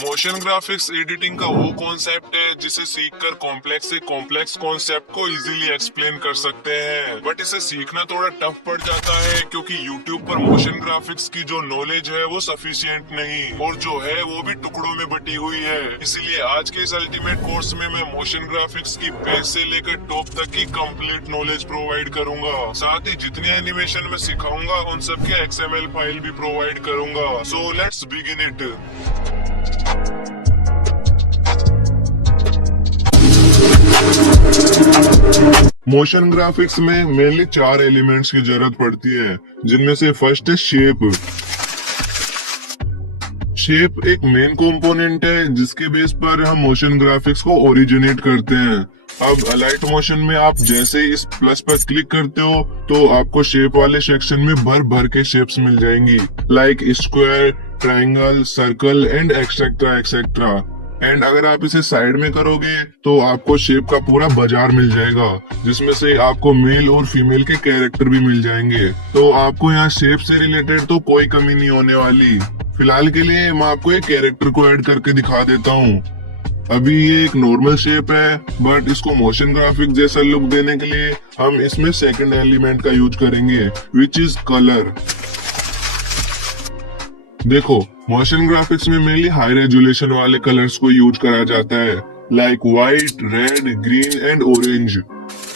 Motion graphics editing का वो concept है जिसे सीखकर कॉम्प्लेक्स से कॉम्प्लेक्स कॉन्सेप्ट को इजीली एक्सप्लेन कर सकते हैं, बट इसे सीखना थोड़ा टफ पड़ जाता है क्योंकि YouTube पर मोशन ग्राफिक्स की जो नॉलेज है वो सफिशिएंट नहीं, और जो है वो भी टुकड़ों में बटी हुई है। इसीलिए आज के इस अल्टीमेट कोर्स में मैं मोशन ग्राफिक्स की बेस से लेकर टॉप तक की कंप्लीट नॉलेज प्रोवाइड करूंगा। साथ ही जितनी एनिमेशन में सिखाऊंगा उन सब के XML फाइल भी प्रोवाइड करूंगा। So let's begin it. Motion graphics में मेनली 4 एलिमेंट्स की जरूरत पड़ती है, जिनमें से फर्स्ट है शेप। शेप एक मेन कंपोनेंट है जिसके बेस पर हम मोशन ग्राफिक्स को ओरिजिनेट करते हैं। अब अलाइट मोशन में आप जैसे इस प्लस पर क्लिक करते हो तो आपको शेप वाले सेक्शन में भर भर के शेप्स मिल जाएंगी, like square, triangle, circle and etcetera etcetera. And अगर आप इसे साइड में करोगे तो आपको शेप का पूरा बाजार मिल जाएगा, जिसमें से आपको मेल और फीमेल के कैरेक्टर भी मिल जाएंगे। तो आपको यहाँ शेप से रिलेटेड तो कोई कमी नहीं होने वाली। फिलहाल के लिए मैं आपको एक कैरेक्टर को ऐड करके दिखा देता हूँ। अभी ये एक नॉर्मल शेप है, बट इसको मोशन ग्राफिक जैसा लुक देने के लिए हम इसमें सेकंड एलिमेंट का यूज करेंगे, विच इज कलर। देखो, मोशन ग्राफिक्स में मेनली हाई रेजोल्यूशन वाले कलर्स को यूज करा जाता है, like white, red, green and orange.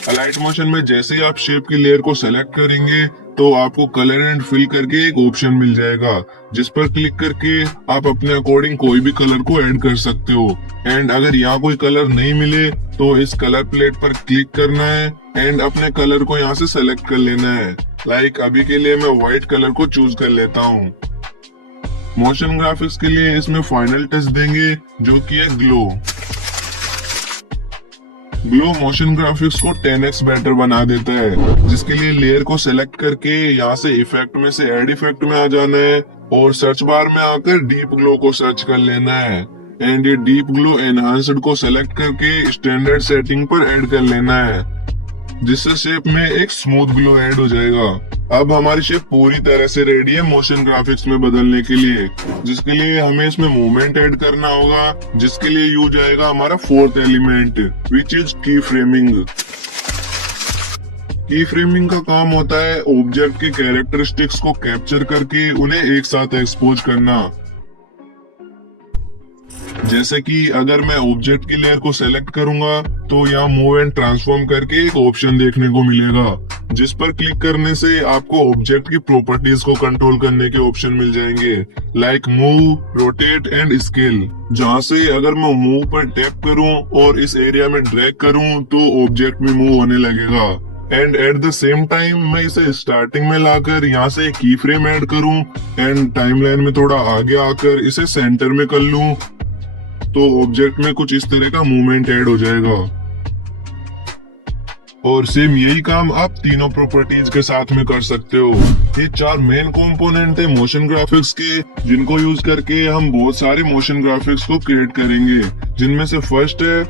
Alight motion में जैसे ही आप शेप की लेयर को सेलेक्ट करेंगे तो आपको कलर एंड फिल करके एक ऑप्शन मिल जाएगा, जिस पर क्लिक करके आप अपने अकॉर्डिंग कोई भी कलर को ऐड कर सकते हो। एंड अगर यहाँ कोई कलर नहीं मिले तो इस कलर प्लेट पर क्लिक करना है एंड अपने कलर को यहाँ से सेलेक्ट कर लेना है। लाइक अभी के लिए मैं व्हाइट कलर को चूज कर लेता हूँ। मोशन ग्राफिक्स के लिए इसमें फाइनल टच देंगे जो कि है ग्लो। ग्लो मोशन ग्राफिक्स को 10x बेटर बना देता है, जिसके लिए लेयर को सेलेक्ट करके यहाँ से इफेक्ट में से ऐड इफेक्ट में आ जाना है और सर्च बार में आकर डीप ग्लो को सर्च कर लेना है। एंड ये डीप ग्लो एनहांस्ड को सेलेक्ट करके स्टैंडर्ड सेटिंग पर ऐड कर लेना है, जिससे शेप में एक स्मूथ ग्लो ऐड हो जाएगा। अब हमारी शेप पूरी तरह से रेडी है मोशन ग्राफिक्स में बदलने के लिए, जिसके लिए हमें इसमें मूवमेंट ऐड करना होगा, जिसके लिए यूज आएगा हमारा फोर्थ एलिमेंट, विच इज की फ्रेमिंग। की फ्रेमिंग का काम होता है ऑब्जेक्ट के कैरेक्टरिस्टिक्स को कैप्चर करके उन्हें एक साथ एक्सपोज करना। जैसे कि अगर मैं ऑब्जेक्ट की लेयर को सेलेक्ट करूंगा तो यहाँ मूव एंड ट्रांसफॉर्म करके एक ऑप्शन देखने को मिलेगा, जिस पर क्लिक करने से आपको ऑब्जेक्ट की प्रॉपर्टीज को कंट्रोल करने के ऑप्शन मिल जाएंगे, like move, rotate and scale. जहाँ से अगर मैं मूव पर टैप करूँ और इस एरिया में ड्रैग करूँ तो ऑब्जेक्ट भी मूव होने लगेगा। And at the same time मैं इसे स्टार्टिंग में लाकर यहाँ से एक की फ्रेम ऐड करूँ एंड टाइमलाइन में थोड़ा आगे आकर इसे सेंटर में कर लूँ तो ऑब्जेक्ट में कुछ इस तरह का मूवमेंट ऐड हो जाएगा। और सेम यही काम आप तीनों प्रॉपर्टीज के साथ में कर सकते हो। ये 4 मेन कंपोनेंट है मोशन ग्राफिक्स के, जिनको यूज करके हम बहुत सारे मोशन ग्राफिक्स को क्रिएट करेंगे, जिनमें से फर्स्ट है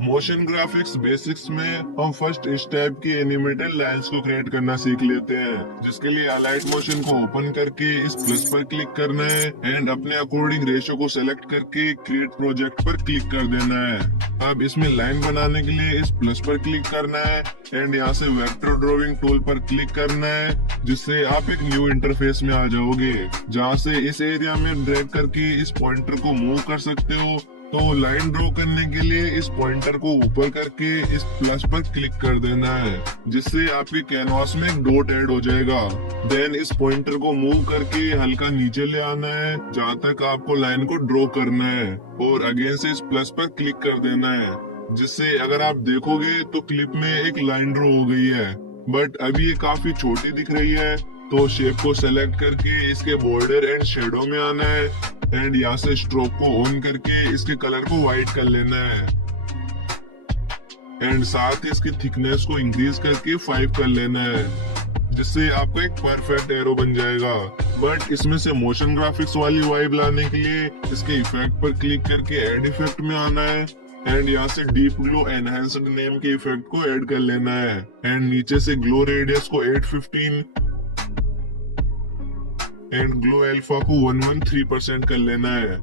मोशन ग्राफिक्स बेसिक्स में हम फर्स्ट इस टाइप की एनिमेटेड लाइंस को क्रिएट करना सीख लेते हैं, जिसके लिए अलाइट मोशन को ओपन करके इस प्लस पर क्लिक करना है एंड अपने अकॉर्डिंग रेशो को सेलेक्ट करके क्रिएट प्रोजेक्ट पर क्लिक कर देना है। अब इसमें लाइन बनाने के लिए इस प्लस पर क्लिक करना है एंड यहाँ से वेक्टर ड्राइंग टूल पर क्लिक करना है, जिससे आप एक न्यू इंटरफेस में आ जाओगे, जहाँ से इस एरिया में ड्रैग करके इस पॉइंटर को मूव कर सकते हो। तो लाइन ड्रॉ करने के लिए इस पॉइंटर को ऊपर करके इस प्लस पर क्लिक कर देना है, जिससे आपके कैनवास में एक डॉट ऐड हो जाएगा। देन इस पॉइंटर को मूव करके हल्का नीचे ले आना है जहाँ तक आपको लाइन को ड्रॉ करना है, और अगेन से इस प्लस पर क्लिक कर देना है, जिससे अगर आप देखोगे तो क्लिप में एक लाइन ड्रॉ हो गई है, बट अभी ये काफी छोटी दिख रही है। तो शेप को सेलेक्ट करके इसके बॉर्डर एंड शेडो में आना है एंड यहाँ से स्ट्रोक को ऑन करके इसके कलर को व्हाइट कर लेना है एंड साथ ही इसकी थिकनेस को इंक्रीज करके 5 कर लेना है, जिससे आपका एक परफेक्ट एरो बन जाएगा। बट इसमें से मोशन ग्राफिक्स वाली वाइब लाने के लिए इसके इफेक्ट पर क्लिक करके ऐड इफेक्ट में आना है एंड यहाँ से डीप ग्लो एनहांस्ड नेम के इफेक्ट को ऐड कर लेना है एंड नीचे से ग्लो रेडियस को 815 एंड ग्लो अल्फा को 113% कर लेना है।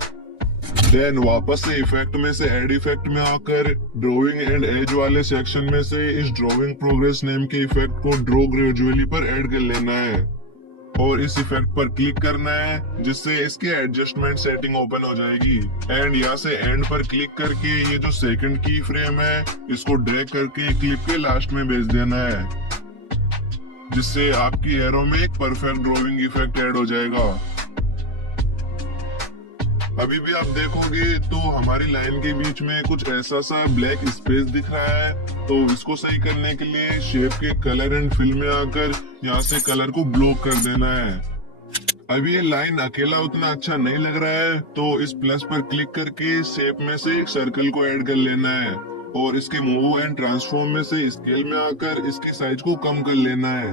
देन वापस से इफेक्ट में से एड इफेक्ट में आकर ड्राइंग एंड एज वाले सेक्शन में से इस ड्राइंग प्रोग्रेस नेम के इफेक्ट को ड्रॉ ग्रेजुअली पर ऐड कर लेना है और इस इफेक्ट पर क्लिक करना है, जिससे इसकी एडजस्टमेंट सेटिंग ओपन हो जाएगी। एंड यहाँ से एंड पर क्लिक करके ये जो सेकंड की फ्रेम है इसको ड्रैग करके क्लिप के लास्ट में भेज देना है, जिससे आपकी एरो में एक परफेक्ट ड्राइंग इफेक्ट ऐड हो जाएगा। अभी भी आप देखोगे तो हमारी लाइन के बीच में कुछ ऐसा सा ब्लैक स्पेस दिख रहा है, तो इसको सही करने के लिए शेप के कलर एंड फिल में आकर यहाँ से कलर को ब्लॉक कर देना है। अभी ये लाइन अकेला उतना अच्छा नहीं लग रहा है, तो इस प्लस पर क्लिक करके शेप में से एक सर्कल को ऐड कर लेना है और इसके मूव एंड ट्रांसफॉर्म में से स्केल में आकर इसकी साइज को कम कर लेना है।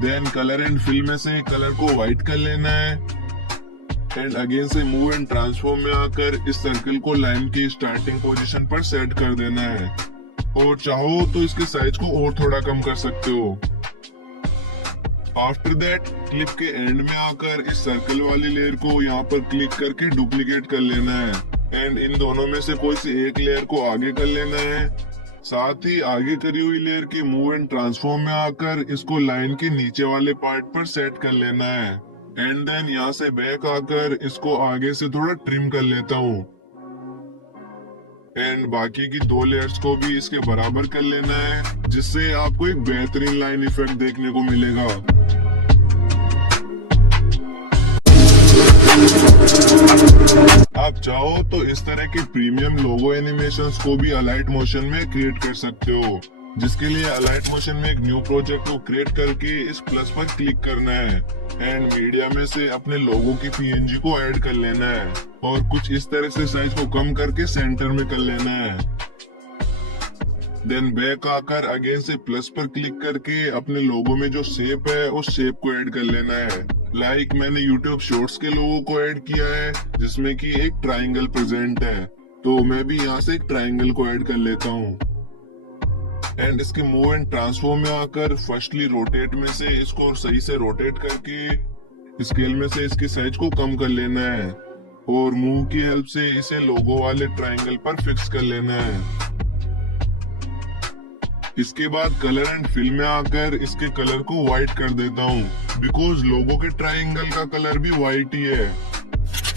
देन कलर एंड फिल में से कलर को व्हाइट कर लेना है एंड अगेन से मूव एंड ट्रांसफॉर्म में आकर इस सर्कल को लाइन की स्टार्टिंग पोजीशन पर सेट कर देना है और चाहो तो इसके साइज को और थोड़ा कम कर सकते हो। आफ्टर दैट क्लिप के एंड में आकर इस सर्कल वाली लेयर को यहाँ पर क्लिक करके डुप्लीकेट कर लेना है एंड इन दोनों में से कोई सी एक लेयर को आगे कर लेना है। साथ ही आगे करी हुई लेयर के मूव एंड ट्रांसफॉर्म में आकर इसको लाइन के नीचे वाले पार्ट पर सेट कर लेना है एंड देन यहाँ से बैक आकर इसको आगे से थोड़ा ट्रिम कर लेता हूँ एंड बाकी की दो लेयर्स को भी इसके बराबर कर लेना है, जिससे आपको एक बेहतरीन लाइन इफेक्ट देखने को मिलेगा। आप चाहो तो इस तरह के प्रीमियम लोगो एनिमेशंस को भी अलाइट मोशन में क्रिएट कर सकते हो, जिसके लिए अलाइट मोशन में एक न्यू प्रोजेक्ट को क्रिएट करके इस प्लस पर क्लिक करना है एंड मीडिया में से अपने लोगो की पीएनजी को ऐड कर लेना है और कुछ इस तरह से साइज को कम करके सेंटर में कर लेना है। देन बैक आकर अगेन से प्लस पर क्लिक करके अपने लोगो में जो शेप है उस शेप को ऐड कर लेना है। लाइक मैंने YouTube शॉर्ट्स के लोगो को ऐड किया है जिसमें कि एक ट्राइंगल प्रेजेंट है, तो मैं भी यहाँ से एक ट्राइंगल को ऐड कर लेता हूँ एंड इसके मूव एंड ट्रांसफॉर्म में आकर फर्स्टली रोटेट में से इसको सही से रोटेट करके स्केल में से इसकी साइज को कम कर लेना है और मूव की हेल्प से इसे लोगो वाले ट्राइंगल पर फिक्स कर लेना है। इसके बाद कलर एंड फिल में आकर इसके कलर को व्हाइट कर देता हूँ, बिकॉज लोगो के ट्राइंगल का कलर भी व्हाइट ही है।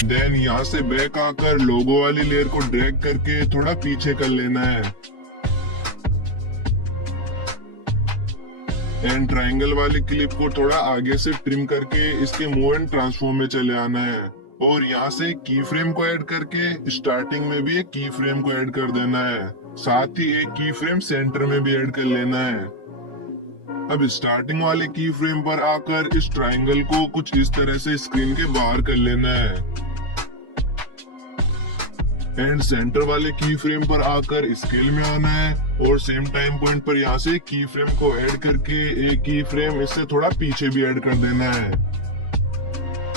देन यहाँ से बैक आकर लोगो वाली लेयर को ड्रैग करके थोड़ा पीछे कर लेना है एंड ट्राइंगल वाली क्लिप को थोड़ा आगे से ट्रिम करके इसके मूव एंड ट्रांसफॉर्म में चले आना है और यहाँ से की फ्रेम को ऐड करके स्टार्टिंग में भी एक की फ्रेम को ऐड कर देना है, साथ ही एक की फ्रेम सेंटर में भी ऐड कर लेना है। अब स्टार्टिंग वाले की फ्रेम पर आकर इस ट्राइंगल को कुछ इस तरह से स्क्रीन के बाहर कर लेना है एंड सेंटर वाले की फ्रेम पर आकर स्केल में आना है और सेम टाइम पॉइंट पर यहाँ से की फ्रेम को ऐड करके एक की फ्रेम इससे थोड़ा पीछे भी ऐड कर देना है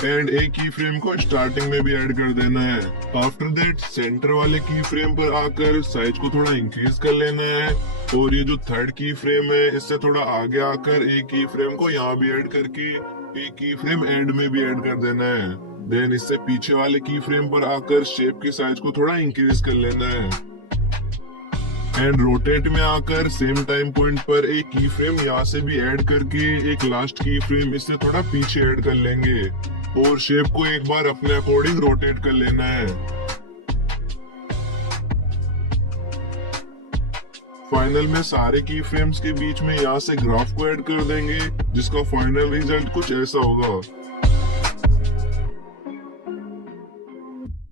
एंड एक की फ्रेम को स्टार्टिंग में भी ऐड कर देना है। आफ्टर दैट सेंटर वाले की फ्रेम पर आकर साइज को थोड़ा इंक्रीज कर लेना है और ये जो थर्ड की फ्रेम है इससे थोड़ा आगे आकर एक की फ्रेम को यहाँ भी ऐड करके एक की फ्रेम एंड में भी ऐड कर देना है। देन इससे पीछे वाले की फ्रेम पर आकर शेप की साइज को थोड़ा इंक्रीज कर लेना है एंड रोटेट में आकर सेम टाइम पॉइंट पर एक की फ्रेम यहाँ से भी ऐड करके एक लास्ट की फ्रेम इससे थोड़ा पीछे ऐड कर लेंगे और शेप को एक बार अपने अकॉर्डिंग रोटेट कर लेना है। फाइनल में सारे की फ्रेम्स के बीच में यहाँ से ग्राफ को ऐड कर देंगे, जिसका फाइनल रिजल्ट कुछ ऐसा होगा।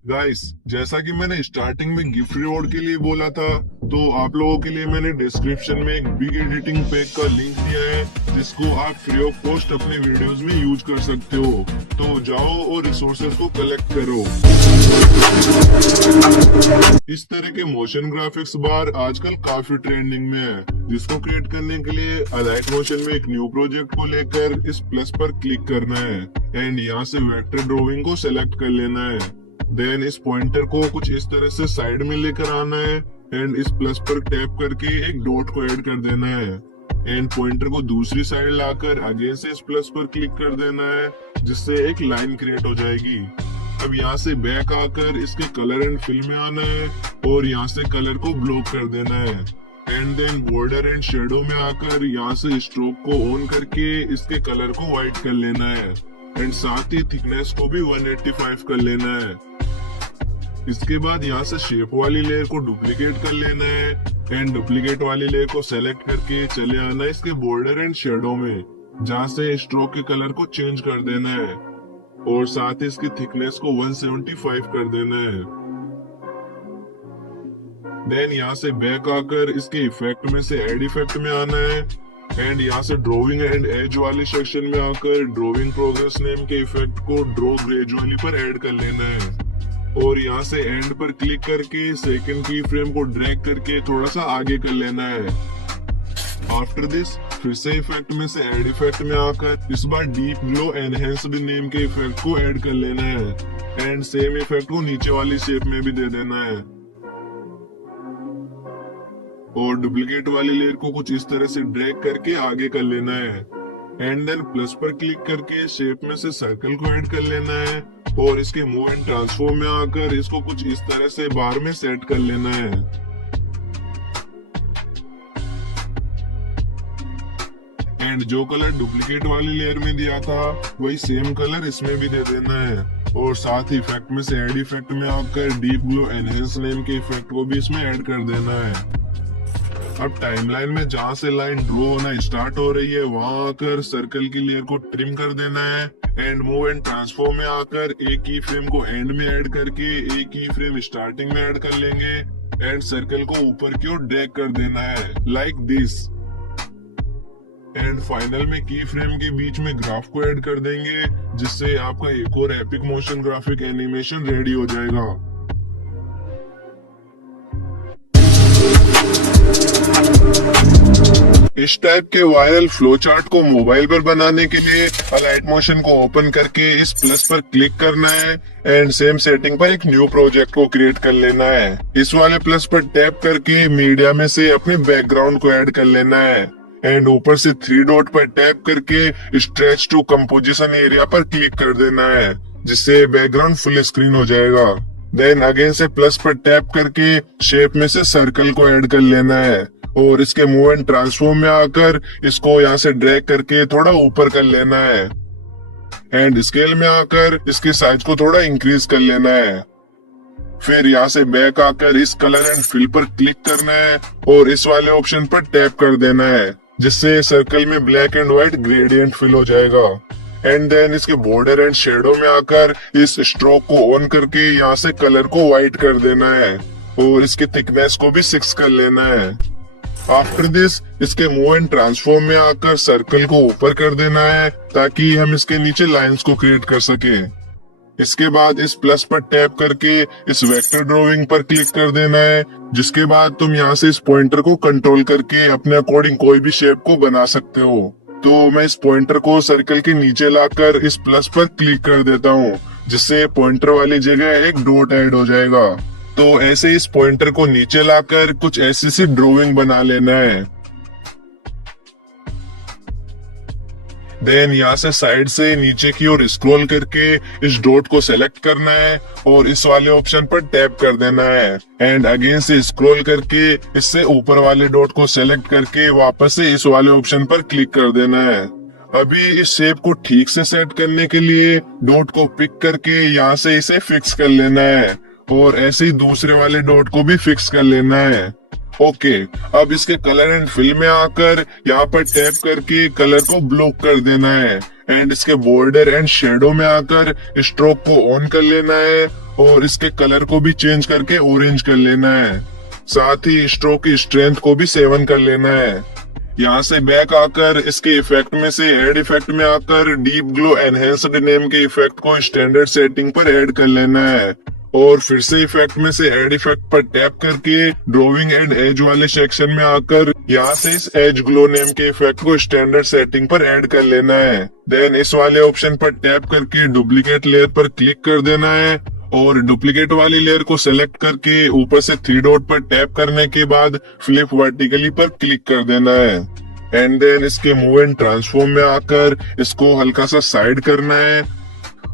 गाइस, जैसा कि मैंने स्टार्टिंग में गिफ्ट रिवॉर्ड के लिए बोला था, तो आप लोगों के लिए मैंने डिस्क्रिप्शन में एक बिग एडिटिंग पैक का लिंक दिया है जिसको आप फ्री ऑफ कॉस्ट अपने वीडियोस में यूज कर सकते हो। तो जाओ और रिसोर्सेज को कलेक्ट करो। इस तरह के मोशन ग्राफिक्स बार आजकल काफी ट्रेंडिंग में है, जिसको क्रिएट करने के लिए अलाइट मोशन में एक न्यू प्रोजेक्ट को लेकर इस प्लस पर क्लिक करना है एंड यहाँ से वेक्टर ड्राइंग को सेलेक्ट कर लेना है। देन इस पॉइंटर को कुछ इस तरह से साइड में लेकर आना है एंड इस प्लस पर टैप करके एक डॉट को ऐड कर देना है एंड पॉइंटर को दूसरी साइड लाकर आगे से इस प्लस पर क्लिक कर देना है जिससे एक लाइन क्रिएट हो जाएगी। अब यहाँ से बैक आकर इसके कलर एंड फिल में आना है और यहाँ से कलर को ब्लॉक कर देना है। And then border and shadow में आकर यहाँ से स्ट्रोक को ऑन करके इसके कलर को व्हाइट कर लेना है एंड साथ ही थिकनेस को भी 185 कर लेना है। इसके बाद यहाँ से शेप वाली लेयर को डुप्लीकेट कर लेना है एंड डुप्लीकेट वाली लेयर को सेलेक्ट करके चले आना है इसके बॉर्डर एंड शेडो में, जहाँ से स्ट्रोक के कलर को चेंज कर देना है और साथ ही इसकी थिकनेस को 175 कर देना है। देन यहाँ से बैक आकर इसके इफेक्ट में से एड इफेक्ट में आना है एंड यहाँ से ड्रॉइंग एंड एज वाले सेक्शन में आकर ड्रॉइंग प्रोग्रेस नेम के इफेक्ट को ड्रॉ ग्रेजुअली पर ऐड कर लेना है और यहाँ से एंड पर क्लिक करके सेकंड की फ्रेम को ड्रैग करके थोड़ा सा आगे कर लेना है। आफ्टर दिस फिर से इफेक्ट में से एड इफेक्ट में आकर इस बार डीप ग्लो एनहेंस्ड नेम के इफेक्ट को ऐड कर लेना है एंड सेम इफेक्ट को नीचे वाली शेप में भी दे देना है और डुप्लीकेट वाली लेयर को कुछ इस तरह से ड्रैग करके आगे कर लेना है एंड देन प्लस पर क्लिक करके शेप में से सर्कल को ऐड कर लेना है और इसके मूव एंड ट्रांसफॉर्म में आकर इसको कुछ इस तरह से बार में सेट कर लेना है। एंड जो कलर डुप्लीकेट वाली लेयर में दिया था वही सेम कलर इसमें भी दे देना है और साथ ही इफेक्ट में से एड इफेक्ट में आकर डीप ग्लो एनहेंस नेम के इफेक्ट को भी इसमें ऐड कर देना है। अब टाइमलाइन में जहाँ से लाइन ड्रॉ होना स्टार्ट हो रही है वहाँ आकर सर्कल की लेयर को ट्रिम कर देना है एंड मूव एंड ट्रांसफॉर्म में आकर एक की फ्रेम को एंड में ऐड करके एक की फ्रेम स्टार्टिंग में ऐड कर लेंगे एंड सर्कल को ऊपर की ओर ड्रैग कर देना है लाइक दिस एंड फाइनल में की फ्रेम के बीच में ग्राफ को ऐड कर देंगे जिससे आपका एक और epic motion graphic animation ready हो जाएगा। इस टाइप के वायरल फ्लो चार्ट को मोबाइल पर बनाने के लिए अलाइट मोशन को ओपन करके इस प्लस पर क्लिक करना है एंड सेम सेटिंग पर एक न्यू प्रोजेक्ट को क्रिएट कर लेना है। इस वाले प्लस पर टैप करके मीडिया में से अपने बैकग्राउंड को ऐड कर लेना है एंड ऊपर से 3 डॉट पर टैप करके स्ट्रेच टू कंपोजिशन एरिया पर क्लिक कर देना है जिससे बैकग्राउंड फुल स्क्रीन हो जाएगा। देन अगेन से प्लस पर टैप करके शेप में से सर्कल को ऐड कर लेना है और इसके मूव एंड ट्रांसफॉर्म में आकर इसको यहाँ से ड्रैग करके थोड़ा ऊपर कर लेना है एंड स्केल में आकर इसके साइज को थोड़ा इंक्रीज कर लेना है। फिर यहाँ से बैक आकर इस कलर एंड फिल पर क्लिक करना है और इस वाले ऑप्शन पर टैप कर देना है जिससे सर्कल में black and white gradient fill हो जाएगा एंड देन इसके बॉर्डर एंड शेडो में आकर इस स्ट्रोक को ऑन करके यहाँ से कलर को व्हाइट कर देना है और इसकी थिकनेस को भी 6 कर लेना है। आफ्टर दिस इसके मूव एंड ट्रांसफॉर्म में आकर सर्कल को ऊपर कर देना है ताकि हम इसके नीचे लाइंस को क्रिएट कर सके। इसके बाद इस प्लस पर टैप करके इस वेक्टर ड्राइंग पर क्लिक कर देना है जिसके बाद तुम यहाँ से इस पॉइंटर को कंट्रोल करके अपने अकॉर्डिंग कोई भी शेप को बना सकते हो। तो मैं इस पॉइंटर को सर्कल के नीचे लाकर इस प्लस पर क्लिक कर देता हूँ जिससे पॉइंटर वाली जगह एक डॉट ऐड हो जाएगा। तो ऐसे इस पॉइंटर को नीचे लाकर कुछ ऐसी सी ड्राइंग बना लेना है। देन यहाँ से साइड से नीचे की ओर स्क्रॉल करके इस डॉट को सेलेक्ट करना है और इस वाले ऑप्शन पर टैप कर देना है एंड अगेन से स्क्रॉल करके इससे ऊपर वाले डॉट को सेलेक्ट करके वापस से इस वाले ऑप्शन पर क्लिक कर देना है। अभी इस शेप को ठीक से सेट करने के लिए डॉट को पिक करके यहाँ से इसे फिक्स कर लेना है और ऐसे ही दूसरे वाले डॉट को भी फिक्स कर लेना है। ओके, अब इसके कलर एंड फिल में आकर यहाँ पर टैप करके कलर को ब्लॉक कर देना है एंड इसके बॉर्डर एंड शेडो में आकर स्ट्रोक को ऑन कर लेना है और इसके कलर को भी चेंज करके ऑरेंज कर लेना है। साथ ही स्ट्रोक की स्ट्रेंथ को भी 7 कर लेना है। यहाँ से बैक आकर इसके इफेक्ट में से एड इफेक्ट में आकर डीप ग्लो एनहेंस्ड नेम के इफेक्ट को स्टैंडर्ड सेटिंग पर ऐड कर लेना है और फिर से इफेक्ट में से एड इफेक्ट पर टैप करके ड्रॉइंग एंड एज वाले सेक्शन में आकर यहाँ से इस एज ग्लो नेम के इफेक्ट को स्टैंडर्ड सेटिंग पर ऐड कर लेना है। देन इस वाले ऑप्शन पर टैप करके डुप्लीकेट लेयर पर क्लिक कर देना है और डुप्लीकेट वाली लेयर को सेलेक्ट करके ऊपर से 3 डॉट पर टैप करने के बाद फ्लिप वर्टिकली पर क्लिक कर देना है। एंड देन इसके मूव एंड ट्रांसफॉर्म में आकर इसको हल्का सा साइड करना है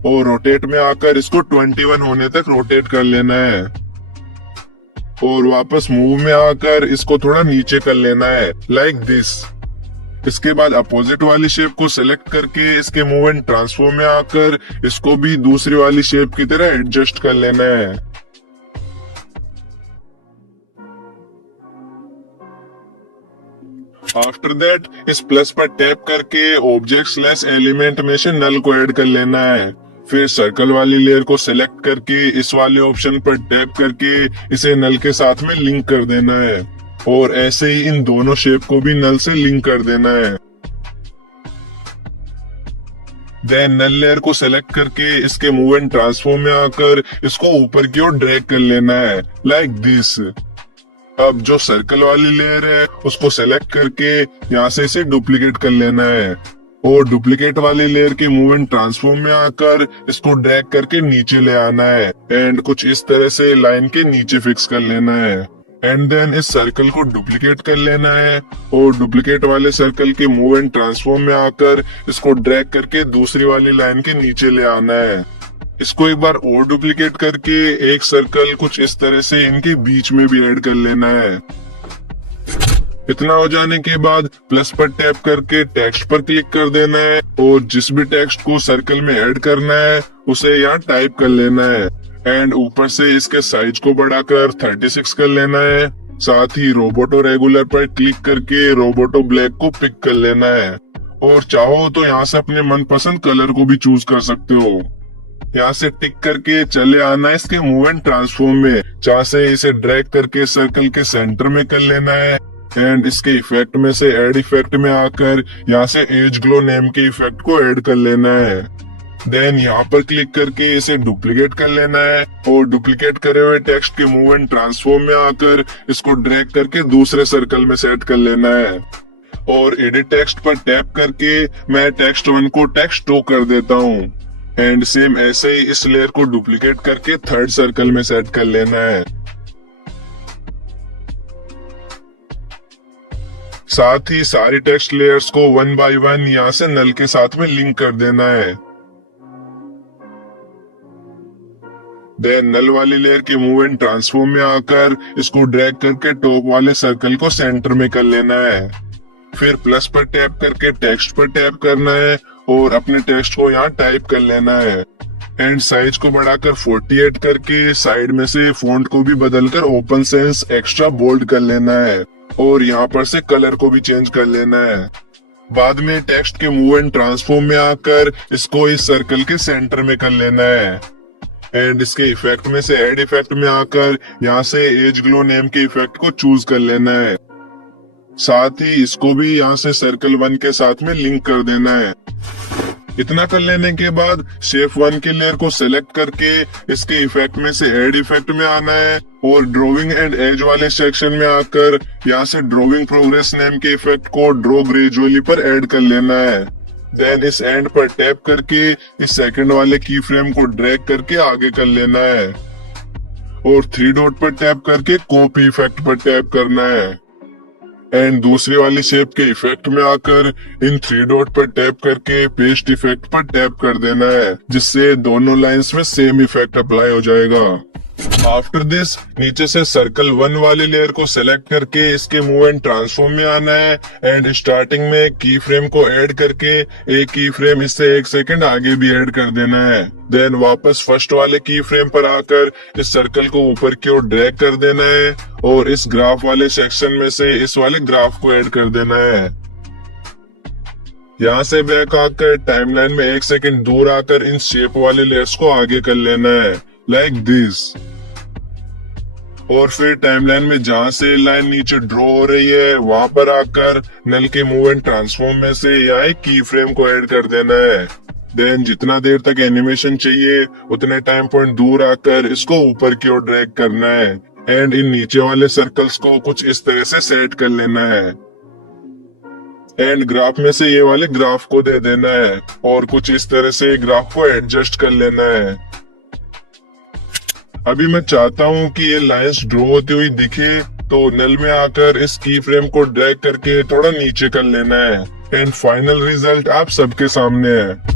और रोटेट में आकर इसको 21 होने तक रोटेट कर लेना है और वापस मूव में आकर इसको थोड़ा नीचे कर लेना है लाइक दिस। इसके बाद अपोजिट वाली शेप को सिलेक्ट करके इसके मूव एंड ट्रांसफॉर्म में आकर इसको भी दूसरी वाली शेप की तरह एडजस्ट कर लेना है। आफ्टर दैट इस प्लस पर टैप करके ऑब्जेक्ट स्लैश एलिमेंट में से नल को ऐड कर लेना है। फिर सर्कल वाली लेयर को सिलेक्ट करके इस वाले ऑप्शन पर टैप करके इसे नल के साथ में लिंक कर देना है और ऐसे ही इन दोनों शेप को भी नल से लिंक कर देना है। देन नल लेयर को सिलेक्ट करके इसके मूव एंड ट्रांसफॉर्म में आकर इसको ऊपर की ओर ड्रैग कर लेना है लाइक दिस। अब जो सर्कल वाली लेयर है उसको सिलेक्ट करके यहाँ से इसे डुप्लीकेट कर लेना है और डुप्लीकेट वाली लेयर के मूव एंड ट्रांसफॉर्म में आकर इसको ड्रैग करके नीचे ले आना है एंड कुछ इस तरह से लाइन के नीचे फिक्स कर लेना है। एंड देन इस सर्कल को डुप्लीकेट कर लेना है और डुप्लीकेट वाले सर्कल के मूव एंड ट्रांसफॉर्म में आकर इसको ड्रैग करके दूसरी वाली लाइन के नीचे ले आना है। इसको एक बार और डुप्लीकेट करके एक सर्कल कुछ इस तरह से इनके बीच में भी ऐड कर लेना है। इतना हो जाने के बाद प्लस पर टैप करके टेक्स्ट पर क्लिक कर देना है और जिस भी टेक्स्ट को सर्कल में ऐड करना है उसे यहाँ टाइप कर लेना है एंड ऊपर से इसके साइज को बढ़ाकर 36 कर लेना है। साथ ही रोबोटो रेगुलर पर क्लिक करके रोबोटो ब्लैक को पिक कर लेना है और चाहो तो यहाँ से अपने मनपसंद कलर को भी चूज कर सकते हो। यहाँ से टिक करके चले आना है इसके मूव एंड ट्रांसफॉर्म में, जहाँ से इसे ड्रैग करके सर्कल के सेंटर में कर लेना है एंड इसके इफेक्ट में से ऐड इफेक्ट में आकर यहाँ से एज ग्लो नेम के इफेक्ट को ऐड कर लेना है। देन यहाँ पर क्लिक करके इसे डुप्लीकेट कर लेना है और डुप्लीकेट करे हुए टेक्स्ट के मूव एंड ट्रांसफॉर्म में आकर इसको ड्रैग करके दूसरे सर्कल में सेट कर लेना है और एडिट टेक्स्ट पर टैप करके मैं टेक्स्ट 1 को टेक्स्ट 2 कर देता हूँ एंड सेम ऐसे ही इस लेयर को डुप्लीकेट करके थर्ड सर्कल में सेट कर लेना है। साथ ही सारी टेक्स्ट लेयर्स को 1 बाय 1 यहाँ से नल के साथ में लिंक कर देना है। देन नल वाली लेयर के मूव एंड ट्रांसफॉर्म में आकर इसको ड्रैग करके टॉप वाले सर्कल को सेंटर में कर लेना है। फिर प्लस पर टैप करके टेक्स्ट पर टैप करना है और अपने टेक्स्ट को यहाँ टाइप कर लेना है एंड साइज को बढ़ाकर 48 करके साइड में से फॉन्ट को भी बदलकर ओपन सेंस एक्स्ट्रा बोल्ड कर लेना है और यहाँ पर से कलर को भी चेंज कर लेना है। बाद में टेक्स्ट के मूव एंड ट्रांसफॉर्म में आकर इसको इस सर्कल के सेंटर में कर लेना है एंड इसके इफेक्ट में से ऐड इफेक्ट में आकर यहाँ से एज ग्लो नेम के इफेक्ट को चूज कर लेना है। साथ ही इसको भी यहाँ से सर्कल 1 के साथ में लिंक कर देना है। इतना कर लेने के बाद शेप 1 के लेयर को सिलेक्ट करके इसके इफेक्ट में से ऐड इफेक्ट में आना है और ड्रॉइंग एंड एज वाले सेक्शन में आकर यहाँ से ड्रॉइंग प्रोग्रेस नेम के इफेक्ट को ड्रॉ ग्रेजुअली पर ऐड कर लेना है। देन इस एंड पर टैप करके इस सेकंड वाले की फ्रेम को ड्रैग करके आगे कर लेना है और 3 डॉट पर टैप करके कॉपी इफेक्ट पर टैप करना है एंड दूसरी वाली शेप के इफेक्ट में आकर इन 3 डॉट पर टैप करके पेस्ट इफेक्ट पर टैप कर देना है, जिससे दोनों लाइंस में सेम इफेक्ट अप्लाई हो जाएगा। आफ्टर दिस नीचे से सर्कल 1 वाली लेयर को सिलेक्ट करके इसके मूव एंड ट्रांसफॉर्म में आना है एंड स्टार्टिंग में की फ्रेम को ऐड करके एक की फ्रेम इससे 1 सेकंड आगे भी ऐड कर देना है। देन वापस फर्स्ट वाले की फ्रेम पर आकर इस सर्कल को ऊपर की ओर ड्रैग कर देना है और इस ग्राफ वाले सेक्शन में से इस वाले ग्राफ को ऐड कर देना है। यहाँ से बैक आकर टाइमलाइन में 1 सेकंड दूर आकर इन शेप वाले लेयर्स को आगे कर लेना है लाइक दिस और फिर टाइमलाइन में जहाँ से लाइन नीचे ड्रॉ हो रही है वहां पर आकर नल के मूव एंड ट्रांसफॉर्म में से यहाँ एक की फ्रेम को ऐड कर देना है। देन जितना देर तक एनिमेशन चाहिए उतने टाइम पॉइंट दूर आकर इसको ऊपर की ओर ड्रैग करना है एंड इन नीचे वाले सर्कल्स को कुछ इस तरह से सेट कर लेना है एंड ग्राफ में से ये वाले ग्राफ को दे देना है और कुछ इस तरह से ग्राफ को एडजस्ट कर लेना है। अभी मैं चाहता हूँ कि ये लाइंस ड्रॉ होती हुई दिखे तो नल में आकर इस की फ्रेम को ड्रैग करके थोड़ा नीचे कर लेना है एंड फाइनल रिजल्ट आप सबके सामने है।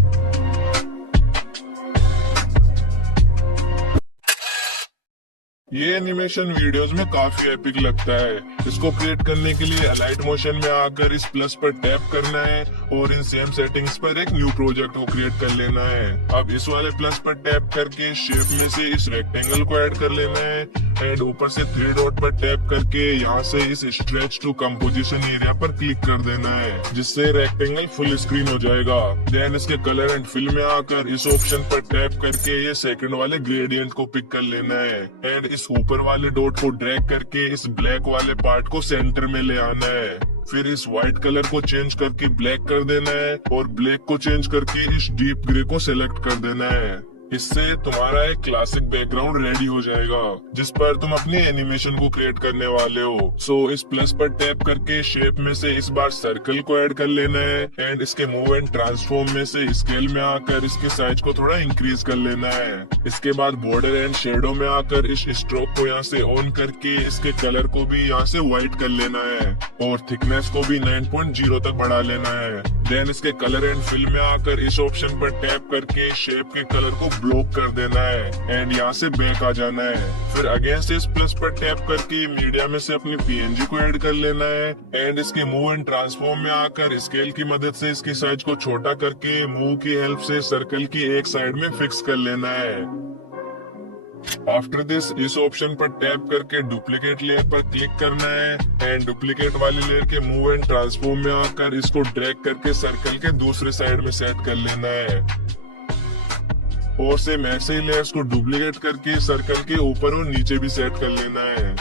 ये एनिमेशन वीडियोस में काफी एपिक लगता है। इसको क्रिएट करने के लिए अलाइट मोशन में आकर इस प्लस पर टैप करना है और इन सेम सेटिंग्स पर एक न्यू प्रोजेक्ट को क्रिएट कर लेना है। अब इस वाले प्लस पर टैप करके शेप में से इस रेक्टेंगल को ऐड कर लेना है एंड ऊपर से 3 डॉट पर टैप करके यहाँ से इस स्ट्रेच टू कंपोजिशन एरिया पर क्लिक कर देना है, जिससे रेक्टेंगल फुल स्क्रीन हो जाएगा। देन इसके कलर एंड फिल में आकर इस ऑप्शन पर टैप करके ये सेकंड वाले ग्रेडियंट को पिक कर लेना है एंड इस ऊपर वाले डॉट को ड्रैग करके इस ब्लैक वाले पार्ट को सेंटर में ले आना है। फिर इस व्हाइट कलर को चेंज करके ब्लैक कर देना है और ब्लैक को चेंज करके इस डीप ग्रे को सिलेक्ट कर देना है। इससे तुम्हारा एक क्लासिक बैकग्राउंड रेडी हो जाएगा जिस पर तुम अपने एनिमेशन को क्रिएट करने वाले हो। सो इस प्लस पर टैप करके शेप में से इस बार सर्कल को ऐड कर लेना है एंड इसके मूव एंड ट्रांसफॉर्म में से स्केल में आकर इसके साइज को थोड़ा इंक्रीज कर लेना है। इसके बाद बॉर्डर एंड शेडो में आकर इस स्ट्रोक को यहाँ से ऑन करके इसके कलर को भी यहाँ से व्हाइट कर लेना है और थिकनेस को भी 9.0 तक बढ़ा लेना है। देन इसके कलर एंड फिल में आकर इस ऑप्शन पर टैप करके शेप के कलर को ब्लॉक कर देना है एंड यहाँ से बैक आ जाना है। फिर अगेन से इस प्लस पर टैप करके मीडिया में से अपनी पीएनजी को ऐड कर लेना है एंड इसके मूव एंड ट्रांसफॉर्म में आकर स्केल की मदद से इसकी साइज को छोटा करके मूव की हेल्प से सर्कल की एक साइड में फिक्स कर लेना है। आफ्टर दिस इस ऑप्शन पर टैप करके डुप्लीकेट लेयर पर क्लिक करना है एंड डुप्लीकेट वाली लेयर के मूव एंड ट्रांसफॉर्म में आकर इसको ड्रैग करके सर्कल के दूसरे साइड में सेट कर लेना है और सेम ऐसे ही लेयर्स को डुप्लीकेट करके सर्कल के ऊपर और नीचे भी सेट कर लेना है।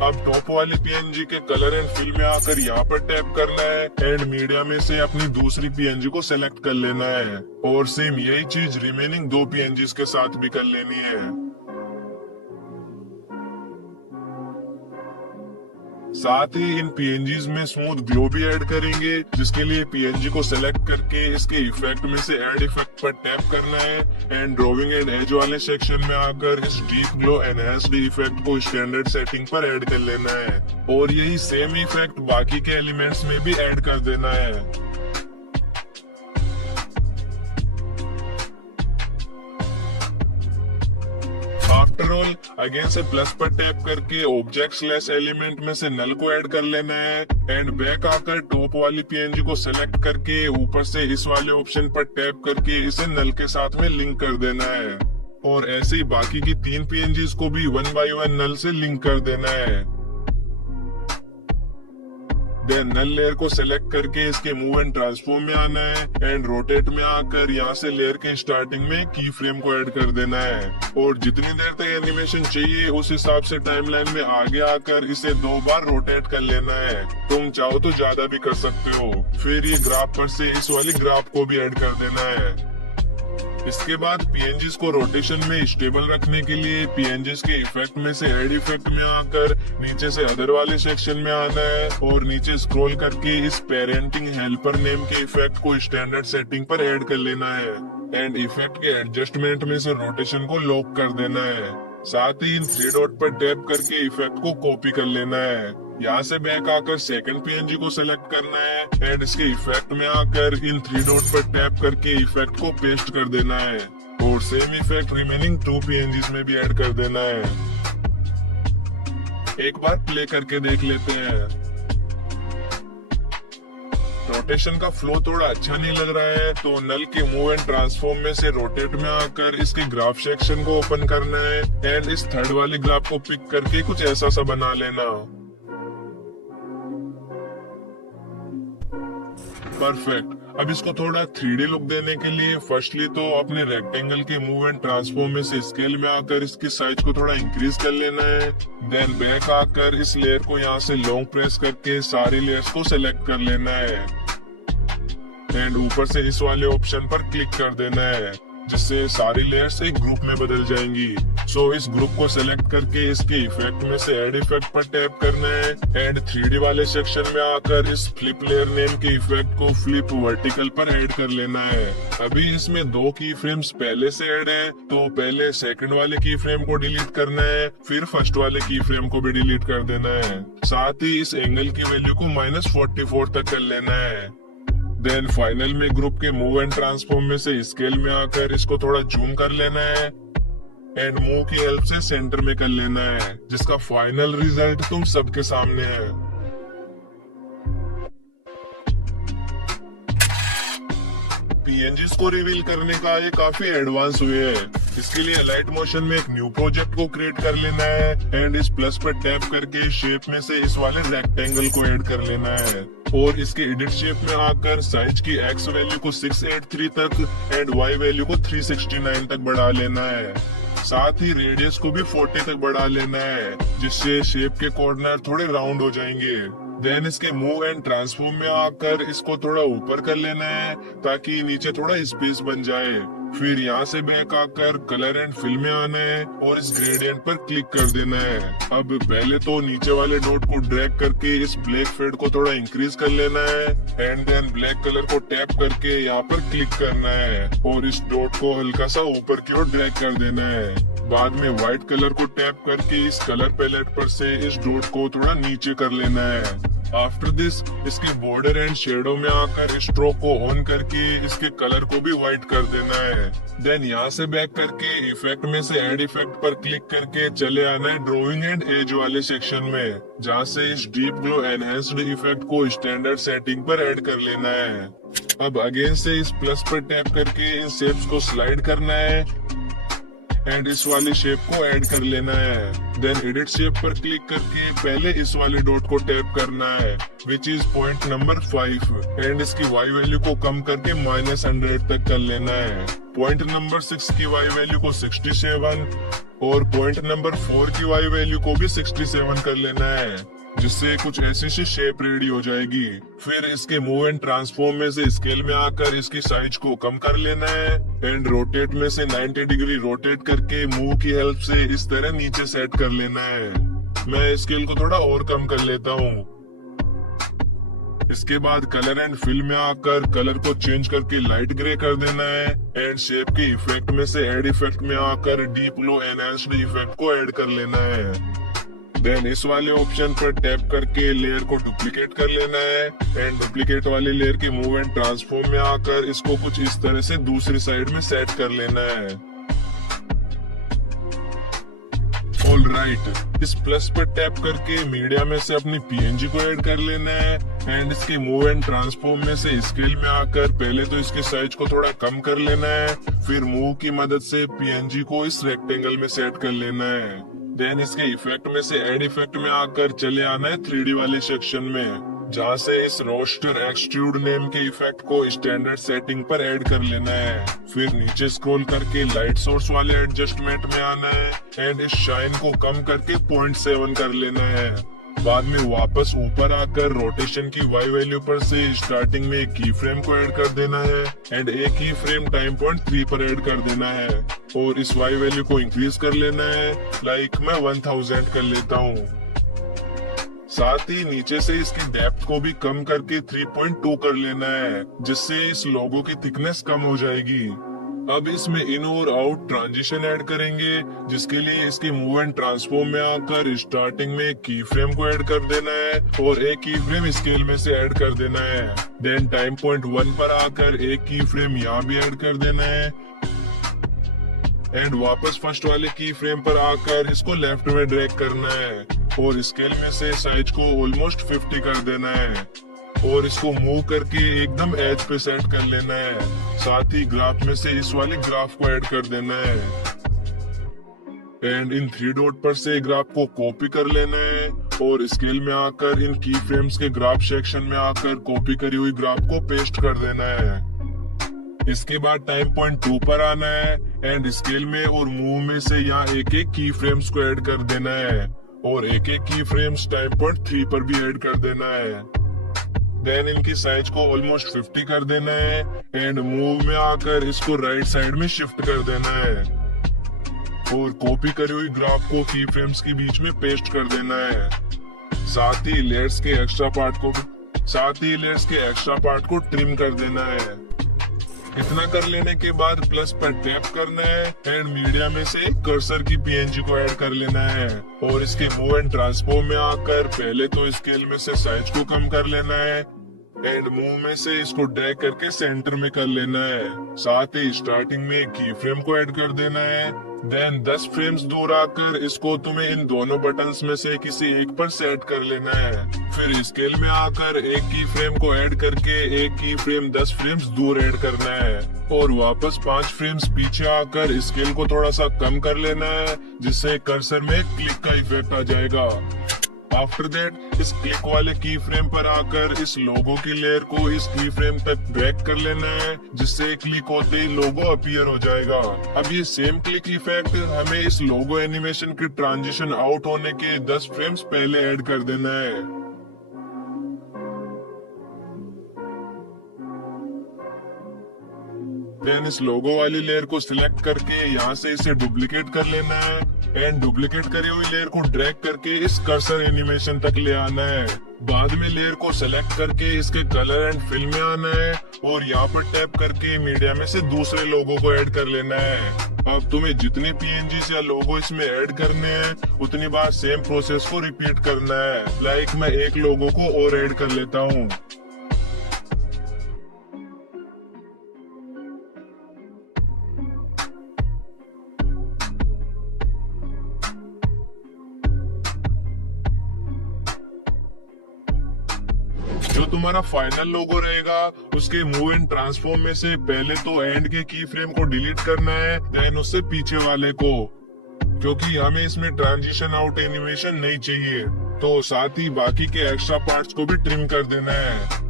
अब टॉप वाली पीएनजी के कलर एंड फिल में आकर यहाँ पर टैप करना है एंड मीडिया में से अपनी दूसरी पीएनजी को सेलेक्ट कर लेना है और सेम यही चीज रिमेनिंग 2 पीएनजीज के साथ भी कर लेनी है। साथ ही इन पीएनजीज में स्मूथ ग्लो भी ऐड करेंगे, जिसके लिए पीएनजी को सेलेक्ट करके इसके इफेक्ट में से ऐड इफेक्ट पर टैप करना है एंड ड्राइंग एंड एज वाले सेक्शन में आकर इस डीप ग्लो एनहांस्ड इफेक्ट को स्टैंडर्ड सेटिंग पर ऐड कर लेना है और यही सेम इफेक्ट बाकी के एलिमेंट्स में भी ऐड कर देना है। आफ्टर ऑल अगेन से प्लस पर टैप करके ऑब्जेक्ट स्लैश एलिमेंट में से नल को ऐड कर लेना है एंड बैक आकर टॉप वाली पीएनजी को सेलेक्ट करके ऊपर से इस वाले ऑप्शन पर टैप करके इसे नल के साथ में लिंक कर देना है और ऐसे ही बाकी की 3 पीएनजीज को भी 1 बाय 1 नल से लिंक कर देना है। देन नल लेयर को सेलेक्ट करके इसके मूव एंड ट्रांसफॉर्म में आना है एंड रोटेट में आकर यहाँ से लेयर के स्टार्टिंग में की फ्रेम को ऐड कर देना है और जितनी देर तक एनिमेशन चाहिए उस हिसाब से टाइमलाइन में आगे आकर इसे 2 बार रोटेट कर लेना है। तुम चाहो तो ज्यादा भी कर सकते हो। फिर ये ग्राफ पर से इस वाली ग्राफ को भी ऐड कर देना है। इसके बाद पीएनजीज को रोटेशन में स्टेबल रखने के लिए पीएनजीज के इफेक्ट में से ऐड इफेक्ट में आकर नीचे से अदर वाले सेक्शन में आना है और नीचे स्क्रॉल करके इस पेरेंटिंग हेल्पर नेम के इफेक्ट को स्टैंडर्ड सेटिंग पर ऐड कर लेना है एंड इफेक्ट के एडजस्टमेंट में से रोटेशन को लॉक कर देना है। साथ ही इन 3 डॉट पर टैप करके इफेक्ट को कॉपी कर लेना है। यहाँ से बैक आकर सेकंड पीएनजी को सेलेक्ट करना है एंड इसके इफेक्ट में आकर इन 3 डॉट पर टैप करके इफेक्ट को पेस्ट कर देना है और सेम इफेक्ट रिमेनिंग 2 पीएनजीज में भी ऐड कर देना है। एक बार प्ले करके देख लेते हैं। रोटेशन का फ्लो थोड़ा अच्छा नहीं लग रहा है तो नल के मूव एंड ट्रांसफॉर्म में से रोटेट में आकर इसके ग्राफ सेक्शन को ओपन करना है एंड इस थर्ड वाली ग्राफ को पिक करके कुछ ऐसा सा बना लेना। परफेक्ट। अब इसको थोड़ा 3D लुक देने के लिए फर्स्टली तो अपने रेक्टेंगल के मूव एंड ट्रांसफॉर्म में से स्केल में आकर इसकी साइज को थोड़ा इंक्रीज कर लेना है। देन बैक आकर इस लेयर को यहाँ से लॉन्ग प्रेस करके सारी लेयर्स को सेलेक्ट कर लेना है एंड ऊपर से इस वाले ऑप्शन पर क्लिक कर देना है, जिससे सारी लेयर्स एक ग्रुप में बदल जाएंगी। सो इस ग्रुप को सिलेक्ट करके इसके इफेक्ट में से ऐड इफेक्ट पर टैप करना है एंड 3D वाले सेक्शन में आकर इस फ्लिप लेयर नेम के इफेक्ट को फ्लिप वर्टिकल पर ऐड कर लेना है। अभी इसमें 2 की फ्रेम्स पहले से ऐड है, तो पहले सेकंड वाले की फ्रेम को डिलीट करना है, फिर फर्स्ट वाले की फ्रेम को भी डिलीट कर देना है। साथ ही इस एंगल की वैल्यू को -44 तक कर लेना है। देन फाइनल में ग्रुप के मूव एंड ट्रांसफॉर्म में से स्केल में आकर इसको थोड़ा जूम कर लेना है एंड मूव की हेल्प से सेंटर में कर लेना है, जिसका फाइनल रिजल्ट तुम सबके सामने है। पीएनजीज को रिवील करने का ये काफी एडवांस हुए है। इसके लिए अलाइट मोशन में एक न्यू प्रोजेक्ट को क्रिएट कर लेना है एंड इस प्लस पर टैप करके शेप में से इस वाले रेक्टेंगल को ऐड कर लेना है और इसके एडिट शेप में आकर साइज की एक्स वैल्यू को 683 तक एंड वाई वैल्यू को 369 तक बढ़ा लेना है। साथ ही रेडियस को भी 40 तक बढ़ा लेना है, जिससे शेप के कॉर्नर थोड़े राउंड हो जाएंगे। देन इसके मूव एंड ट्रांसफॉर्म में आकर इसको थोड़ा ऊपर कर लेना है ताकि नीचे थोड़ा स्पेस बन जाए। फिर यहाँ से बैक आकर कलर एंड फिल में आना है और इस ग्रेडियंट पर क्लिक कर देना है। अब पहले तो नीचे वाले डॉट को ड्रैग करके इस ब्लैक फेड को थोड़ा इंक्रीज कर लेना है एंड देन ब्लैक कलर को टैप करके यहाँ पर क्लिक करना है और इस डॉट को हल्का सा ऊपर की ओर ड्रैग कर देना है। बाद में व्हाइट कलर को टैप करके इस कलर पैलेट पर से इस डॉट को थोड़ा नीचे कर लेना है। आफ्टर दिस इसके बॉर्डर एंड शेडो में आकर स्ट्रोक को ऑन करके इसके कलर को भी व्हाइट कर देना है। देन यहाँ से बैक करके इफेक्ट में से ऐड इफेक्ट पर क्लिक करके चले आना है ड्राइंग एंड एज वाले सेक्शन में, जहाँ से इस डीप ग्लो एनहेंस्ड इफेक्ट को स्टैंडर्ड सेटिंग पर ऐड कर लेना है। अब अगेन से इस प्लस पर टैप करके इन शेप्स को स्लाइड करना है एंड इस वाली शेप को ऐड कर लेना है। देन एडिट शेप पर क्लिक करके पहले इस वाले डॉट को टैप करना है which is point number 5 and इसकी वाई वैल्यू को कम करके -100 तक कर लेना है। पॉइंट नंबर 6 की वाई वैल्यू को 67 और पॉइंट नंबर 4 की वाई वैल्यू को भी 67 कर लेना है, जिससे कुछ ऐसी सी शेप रेडी हो जाएगी। फिर इसके मूव एंड ट्रांसफॉर्म में से स्केल में आकर इसकी साइज को कम कर लेना है एंड रोटेट में से 90 डिग्री रोटेट करके मूव की हेल्प से इस तरह नीचे सेट कर लेना है। मैं स्केल को थोड़ा और कम कर लेता हूँ। इसके बाद कलर एंड फिल में आकर कलर को चेंज करके लाइट ग्रे कर देना है एंड शेप के इफेक्ट में से ऐड इफेक्ट में आकर डीप ग्लो एनहांस्ड इफेक्ट को ऐड कर लेना है। देन इस वाले ऑप्शन पर टैप करके लेयर को डुप्लीकेट कर लेना है एंड डुप्लीकेट वाली लेयर के मूव एंड ट्रांसफॉर्म में आकर इसको कुछ इस तरह से दूसरी साइड में सेट कर लेना है। ऑलराइट, इस प्लस पर टैप करके मीडिया में से अपनी पीएनजी को ऐड कर लेना है एंड इसके मूव एंड ट्रांसफॉर्म में से स्केल में आकर पहले तो इसके साइज को थोड़ा कम कर लेना है, फिर मूव की मदद से पीएनजी को इस रेक्टेंगल में सेट कर लेना है। देन इसके इफेक्ट में से ऐड इफेक्ट में आकर चले आना है 3D वाले सेक्शन में, जहाँ से इस रोस्टर एक्सट्रूड नेम के इफेक्ट को स्टैंडर्ड सेटिंग पर ऐड कर लेना है। फिर नीचे स्क्रॉल करके लाइट सोर्स वाले एडजस्टमेंट में आना है एंड इस शाइन को कम करके 0.7 कर लेना है। बाद में वापस ऊपर आकर रोटेशन की वाई वैल्यू पर से स्टार्टिंग में एक की फ्रेम को ऐड कर देना है एंड एक की फ्रेम टाइम पॉइंट 3 पर ऐड कर देना है और इस वाई वैल्यू को इंक्रीज कर लेना है, लाइक मैं 1000 कर लेता हूँ। साथ ही नीचे से इसकी डेप्थ को भी कम करके 3.2 कर लेना है, जिससे इस लोगो की थिकनेस कम हो जाएगी। अब इसमें इन और आउट ट्रांजिशन ऐड करेंगे, जिसके लिए इसके मूव एंड ट्रांसफॉर्म में आकर स्टार्टिंग में एक की फ्रेम को ऐड कर देना है और एक की फ्रेम स्केल में से ऐड कर देना है। देन टाइम पॉइंट 1 पर आकर एक की फ्रेम यहाँ भी ऐड कर देना है एंड वापस फर्स्ट वाले की फ्रेम पर आकर इसको लेफ्ट में ड्रैग करना है और स्केल में से साइज को ऑलमोस्ट 50 कर देना है और इसको मूव करके एकदम एज पे सेट कर लेना है। साथ ही ग्राफ में से इस वाले ग्राफ को ऐड कर देना है एंड इन 3 डॉट पर से ग्राफ को कॉपी कर लेना है और स्केल में आकर इन की फ्रेम्स के ग्राफ सेक्शन में आकर कॉपी करी हुई ग्राफ को पेस्ट कर देना है। इसके बाद टाइम पॉइंट 2 पर आना है एंड स्केल में और मूव में से यहाँ एक एक की फ्रेम्स को ऐड कर देना है और एक एक की फ्रेम्स टाइम पॉइंट 3 पर भी ऐड कर देना है। देन इनकी साइज को ऑलमोस्ट 50 कर देना है एंड मूव में आकर इसको राइट साइड में शिफ्ट कर देना है। और कॉपी करी हुई ग्राफ को की फ्रेम्स के बीच में पेस्ट कर देना है। साथ ही लेयर्स के एक्स्ट्रा पार्ट को ट्रिम कर देना है। इतना कर लेने के बाद प्लस पर टैप करना है एंड मीडिया में से कर्सर की पीएनजी को ऐड कर लेना है और इसके मूव एंड ट्रांसफॉर्म में आकर पहले तो स्केल में से साइज को कम कर लेना है एंड मूव में से इसको ड्रैग करके सेंटर में कर लेना है। साथ ही स्टार्टिंग में की फ्रेम को ऐड कर देना है। देन 10 फ्रेम्स दूर आकर इसको तुम्हें इन दोनों बटन्स में से किसी एक पर सेट कर लेना है। फिर स्केल में आकर एक की फ्रेम को ऐड करके एक की फ्रेम 10 फ्रेम्स दूर ऐड करना है और वापस 5 फ्रेम्स पीछे आकर स्केल को थोड़ा सा कम कर लेना है जिससे कर्सर में क्लिक का इफेक्ट आ जाएगा। आफ्टर दैट इस क्लिक वाले की फ्रेम पर आकर इस लोगो की लेयर को इस की फ्रेम तक ड्रैग कर लेना है जिससे क्लिक होते ही लोगो अपीयर हो जाएगा। अब ये सेम क्लिक इफेक्ट हमें इस लोगो एनिमेशन की ट्रांजिशन आउट होने के 10 फ्रेम्स पहले ऐड कर देना है। देन इस लोगो वाली लेयर को सिलेक्ट करके यहाँ से इसे डुप्लीकेट कर लेना है एंड डुप्लीकेट करी हुई लेयर को ड्रैग करके इस कर्सर एनिमेशन तक ले आना है। बाद में लेयर को सेलेक्ट करके इसके कलर एंड फिल में आना है और यहाँ पर टैप करके मीडिया में से दूसरे लोगो को ऐड कर लेना है। अब तुम्हें जितने पीएनजी या लोगो इसमें ऐड करने हैं उतनी बार सेम प्रोसेस को रिपीट करना है। लाइक मैं एक लोगो को और ऐड कर लेता हूँ। जो तुम्हारा फाइनल लोगो रहेगा उसके मूव एंड ट्रांसफॉर्म में से पहले तो एंड के की फ्रेम को डिलीट करना है, देन उससे पीछे वाले को, क्योंकि हमें इसमें ट्रांजिशन आउट एनिमेशन नहीं चाहिए। तो साथ ही बाकी के एक्स्ट्रा पार्ट्स को भी ट्रिम कर देना है।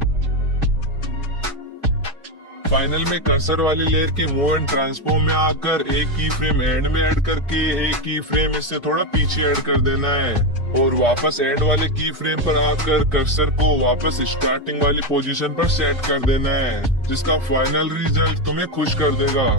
फाइनल में कर्सर वाली लेयर के मूव एंड ट्रांसफॉर्म में आकर एक की फ्रेम एंड में ऐड करके एक की फ्रेम इससे थोड़ा पीछे ऐड कर देना है और वापस एंड वाले की फ्रेम पर आकर कर्सर को वापस स्टार्टिंग वाली पोजीशन पर सेट कर देना है जिसका फाइनल रिजल्ट तुम्हें खुश कर देगा।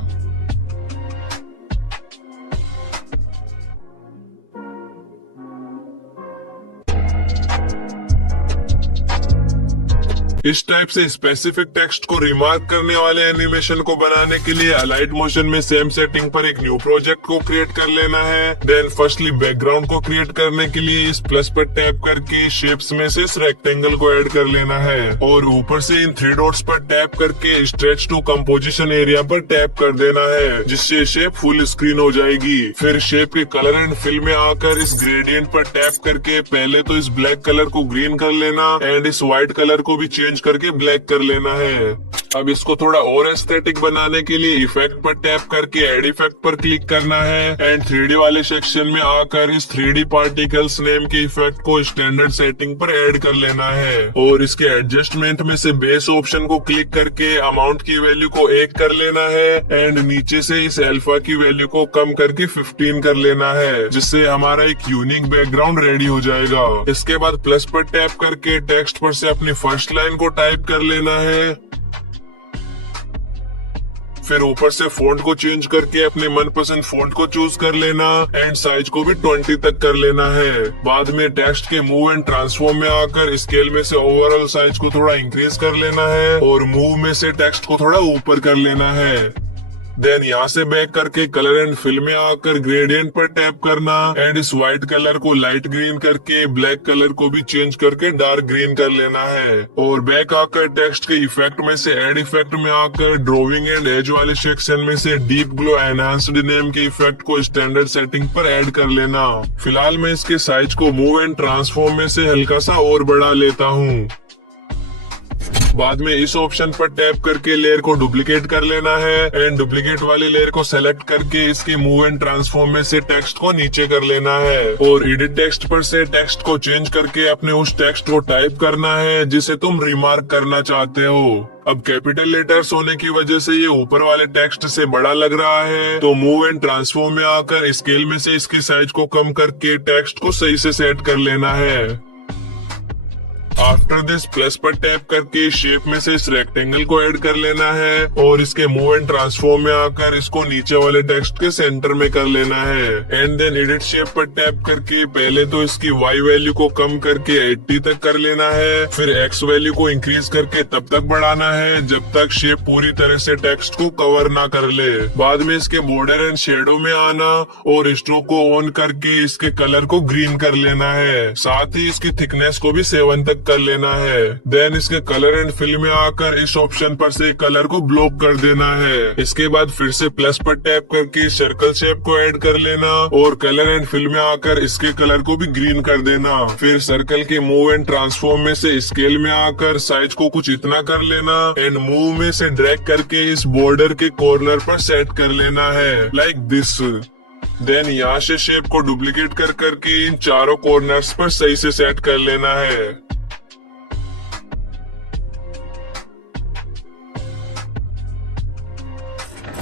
इस टाइप से स्पेसिफिक टेक्स्ट को रिमार्क करने वाले एनिमेशन को बनाने के लिए अलाइट मोशन में सेम सेटिंग पर एक न्यू प्रोजेक्ट को क्रिएट कर लेना है। देन फर्स्टली बैकग्राउंड को क्रिएट करने के लिए इस प्लस पर टैप करके शेप्स में से इस रेक्टेंगल को ऐड कर लेना है और ऊपर से इन 3 डॉट्स पर टैप करके स्ट्रेच टू कंपोजिशन एरिया पर टैप कर देना है जिससे शेप फुल स्क्रीन हो जाएगी। फिर शेप के कलर एंड फिल में आकर इस ग्रेडियंट पर टैप करके पहले तो इस ब्लैक कलर को ग्रीन कर लेना एंड इस व्हाइट कलर को भी चेंज करके ब्लैक कर लेना है। अब इसको थोड़ा और एस्थेटिक बनाने के लिए इफेक्ट पर टैप करके एड इफेक्ट पर क्लिक करना है एंड 3D वाले सेक्शन में आकर इस 3D पार्टिकल्स नेम के इफेक्ट को स्टैंडर्ड सेटिंग पर ऐड कर लेना है और इसके एडजस्टमेंट में से बेस ऑप्शन को क्लिक करके अमाउंट की वैल्यू को 1 कर लेना है एंड नीचे से इस अल्फा की वैल्यू को कम करके 15 कर लेना है जिससे हमारा एक यूनिक बैकग्राउंड रेडी हो जाएगा। इसके बाद प्लस पर टैप करके टेक्स्ट पर से अपनी फर्स्ट लाइन को टाइप कर लेना है। फिर ऊपर से फॉन्ट को चेंज करके अपने मनपसंद फॉन्ट को चूज कर लेना एंड साइज को भी 20 तक कर लेना है। बाद में टेक्स्ट के मूव एंड ट्रांसफॉर्म में आकर स्केल में से ओवरऑल साइज को थोड़ा इंक्रीज कर लेना है और मूव में से टेक्स्ट को थोड़ा ऊपर कर लेना है। देन यहाँ से बैक करके कलर एंड फिल में आकर ग्रेडियंट पर टैप करना एंड इस व्हाइट कलर को लाइट ग्रीन करके ब्लैक कलर को भी चेंज करके डार्क ग्रीन कर लेना है और बैक आकर टेक्स्ट के इफेक्ट में से एड इफेक्ट में आकर ड्राइंग एंड एज वाले सेक्शन में से डीप ग्लो एनहांस्ड नेम के इफेक्ट को स्टैंडर्ड सेटिंग पर ऐड कर लेना। फिलहाल मैं इसके साइज को मूव एंड ट्रांसफॉर्म में से हल्का सा और बढ़ा लेता हूँ। बाद में इस ऑप्शन पर टैप करके लेयर को डुप्लीकेट कर लेना है एंड डुप्लीकेट वाली लेयर को सेलेक्ट करके इसके मूव एंड ट्रांसफॉर्म में से टेक्स्ट को नीचे कर लेना है और एडिट टेक्स्ट पर से टेक्स्ट को चेंज करके अपने उस टेक्स्ट को टाइप करना है जिसे तुम रिमार्क करना चाहते हो। अब कैपिटल लेटर्स होने की वजह से ये ऊपर वाले टेक्स्ट से बड़ा लग रहा है तो मूव एंड ट्रांसफॉर्म में आकर स्केल में से इसकी साइज को कम करके टेक्स्ट को सही से सेट कर लेना है। आफ्टर दिस प्लस पर टैप करके शेप में से इस रेक्टेंगल को ऐड कर लेना है और इसके मूव एंड ट्रांसफॉर्म में आकर इसको नीचे वाले टेक्स्ट के सेंटर में कर लेना है। एंड देन एडिट शेप पर टैप करके पहले तो इसकी y वैल्यू को कम करके 80 तक कर लेना है, फिर x वैल्यू को इंक्रीज करके तब तक बढ़ाना है जब तक शेप पूरी तरह से टेक्स्ट को कवर ना कर ले। बाद में इसके बॉर्डर एंड शेडो में आना और स्ट्रोक को ऑन करके इसके कलर को ग्रीन कर लेना है, साथ ही इसकी थिकनेस को भी 7 तक कर लेना है। देन इसके कलर एंड फिल में आकर इस ऑप्शन पर से कलर को ब्लॉक कर देना है। इसके बाद फिर से प्लस पर टैप करके सर्कल शेप को ऐड कर लेना और कलर एंड फिल में आकर इसके कलर को भी ग्रीन कर देना। फिर सर्कल के मूव एंड ट्रांसफॉर्म में से स्केल में आकर साइज को कुछ इतना कर लेना एंड मूव में से ड्रैग करके इस बॉर्डर के कॉर्नर पर सेट कर लेना है लाइक दिस। देन यहाँ से शेप को डुप्लीकेट कर करके इन चारों कॉर्नर्स पर सही से सेट कर लेना है।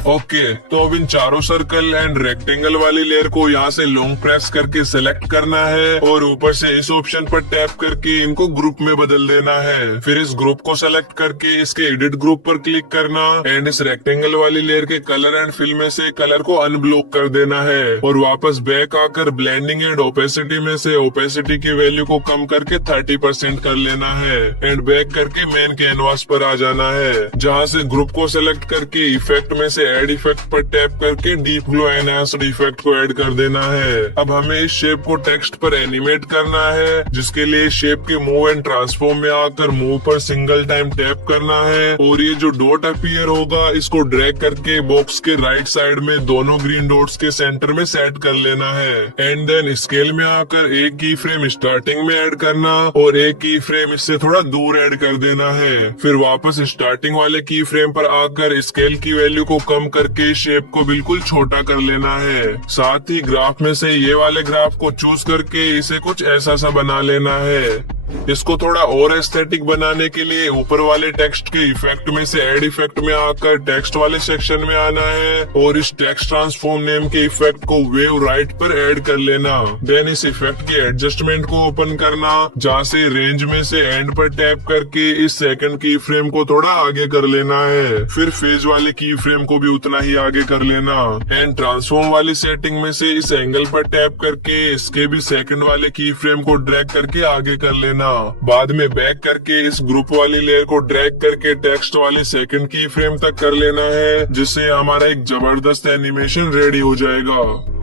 ओके, तो अब इन चारों सर्कल एंड रेक्टेंगल वाली लेयर को यहाँ से लॉन्ग प्रेस करके सिलेक्ट करना है और ऊपर से इस ऑप्शन पर टैप करके इनको ग्रुप में बदल देना है। फिर इस ग्रुप को सेलेक्ट करके इसके एडिट ग्रुप पर क्लिक करना एंड इस रेक्टेंगल वाली लेयर के कलर एंड फिल में से कलर को अनब्लॉक कर देना है और वापस बैक आकर ब्लेंडिंग एंड ओपेसिटी में से ओपेसिटी की वैल्यू को कम करके 30% कर लेना है एंड बैक करके मेन कैनवास पर आ जाना है, जहाँ से ग्रुप को सिलेक्ट करके इफेक्ट में से ऐड इफेक्ट पर टैप करके डीप ग्लो एनहांस्ड इफेक्ट को ऐड कर देना है। अब हमें इस शेप को टेक्स्ट पर एनिमेट करना है, जिसके लिए शेप के मूव एंड ट्रांसफॉर्म में आकर मूव पर सिंगल टाइम टैप करना है और ये जो डॉट अपीयर होगा इसको ड्रैग करके बॉक्स के राइट साइड में दोनों ग्रीन डॉट्स के सेंटर में सेट कर लेना है। एंड देन स्केल में आकर एक की फ्रेम स्टार्टिंग में ऐड करना और एक की फ्रेम इससे थोड़ा दूर ऐड कर देना है। फिर वापस स्टार्टिंग वाले की फ्रेम पर आकर स्केल की वैल्यू को कम करके शेप को बिल्कुल छोटा कर लेना है। साथ ही ग्राफ में से ये वाले ग्राफ को चूज करके इसे कुछ ऐसा सा बना लेना है। इसको थोड़ा और एस्थेटिक बनाने के लिए ऊपर वाले टेक्स्ट के इफेक्ट में से ऐड इफेक्ट में आकर टेक्स्ट वाले सेक्शन में आना है और इस टेक्स्ट ट्रांसफॉर्म नेम के इफेक्ट को वेव राइट पर ऐड कर लेना। देन इस इफेक्ट के एडजस्टमेंट को ओपन करना, जहाँ से रेंज में से एंड पर टैप करके इस सेकंड की फ्रेम को थोड़ा आगे कर लेना है। फिर फेज वाले की फ्रेम को भी उतना ही आगे कर लेना एंड ट्रांसफॉर्म वाली सेटिंग में से इस एंगल पर टैप करके इसके भी सेकंड वाले की फ्रेम को ड्रैग करके आगे कर लेना। बाद में बैक करके इस ग्रुप वाली लेयर को ड्रैग करके टेक्स्ट वाली सेकंड की फ्रेम तक कर लेना है, जिससे हमारा एक जबरदस्त एनिमेशन रेडी हो जाएगा।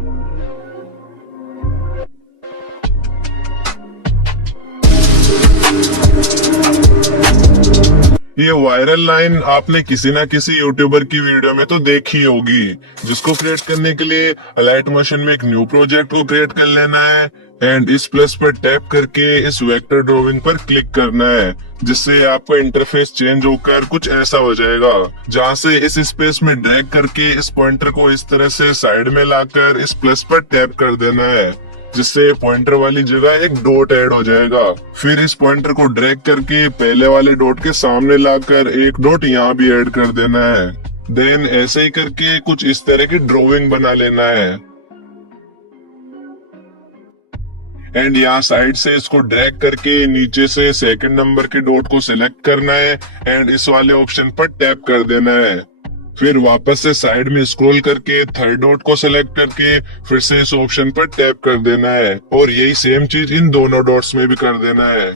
ये वायरल लाइन आपने किसी ना किसी यूट्यूबर की वीडियो में तो देखी होगी, जिसको क्रिएट करने के लिए अलाइट मोशन में एक न्यू प्रोजेक्ट को क्रिएट कर लेना है एंड इस प्लस पर टैप करके इस वेक्टर ड्राइंग पर क्लिक करना है, जिससे आपका इंटरफेस चेंज होकर कुछ ऐसा हो जाएगा, जहाँ से इस स्पेस में ड्रैग करके इस पॉइंटर को इस तरह से साइड में लाकर इस प्लस पर टैप कर देना है, जिससे पॉइंटर वाली जगह एक डॉट ऐड हो जाएगा। फिर इस पॉइंटर को ड्रैग करके पहले वाले डॉट के सामने लाकर एक डॉट यहाँ भी ऐड कर देना है। देन ऐसे ही करके कुछ इस तरह की ड्राइंग बना लेना है एंड यहाँ साइड से इसको ड्रैग करके नीचे से सेकंड नंबर के डॉट को सिलेक्ट करना है एंड इस वाले ऑप्शन पर टैप कर देना है। फिर वापस से साइड में स्क्रॉल करके थर्ड डॉट को सिलेक्ट करके फिर से इस ऑप्शन पर टैप कर देना है और यही सेम चीज इन दोनों डॉट्स में भी कर देना है।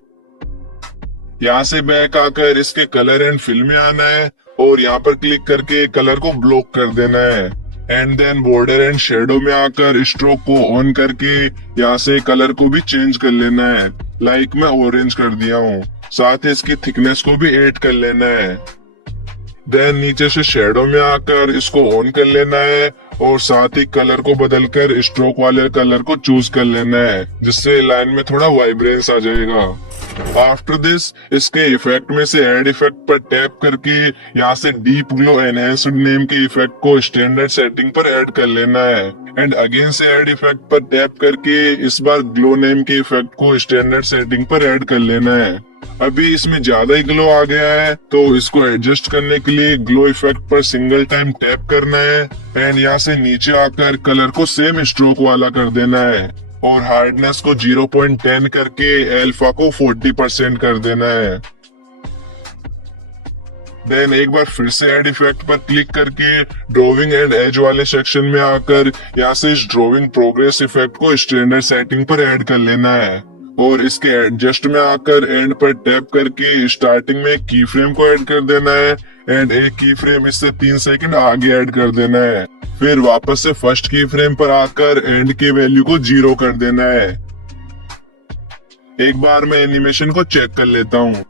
यहाँ से बैक आकर इसके कलर एंड फिल में आना है और यहाँ पर क्लिक करके कलर को ब्लॉक कर देना है and then border and shadow में आकर स्ट्रोक को ऑन करके यहाँ से कलर को भी चेंज कर लेना है, लाइक मैं ऑरेंज कर दिया हूँ। साथ ही इसकी थिकनेस को भी ऐड कर लेना है। देन नीचे से शेडो में आकर इसको ऑन कर लेना है और साथ ही कलर को बदलकर स्ट्रोक वाले कलर को चूज कर लेना है, जिससे लाइन में थोड़ा वाइब्रेंस आ जाएगा। आफ्टर दिस इसके इफेक्ट में से ऐड इफेक्ट पर टैप करके यहाँ से डीप ग्लो एनहांस्ड नेम के इफेक्ट को स्टैंडर्ड सेटिंग पर ऐड कर लेना है एंड अगेन से ऐड इफेक्ट पर टैप करके इस बार ग्लो नेम के इफेक्ट को स्टैंडर्ड सेटिंग पर ऐड कर लेना है। अभी इसमें ज्यादा ही ग्लो आ गया है, तो इसको एडजस्ट करने के लिए ग्लो इफेक्ट पर सिंगल टाइम टैप करना है एंड यहाँ से नीचे आकर कलर को सेम स्ट्रोक वाला कर देना है और हार्डनेस को 0.10 करके अल्फा को 40% कर देना है। देन एक बार फिर से ऐड इफेक्ट पर क्लिक करके ड्राइंग एंड एज वाले सेक्शन में आकर यहाँ से इस ड्राइंग प्रोग्रेस इफेक्ट को स्टैंडर्ड सेटिंग पर ऐड कर लेना है और इसके एडजस्ट में आकर एंड पर टैप करके स्टार्टिंग में एक की फ्रेम को ऐड कर देना है एंड एक की फ्रेम इससे 3 सेकंड आगे ऐड कर देना है। फिर वापस से फर्स्ट की फ्रेम पर आकर एंड के वैल्यू को 0 कर देना है। एक बार मैं एनिमेशन को चेक कर लेता हूँ।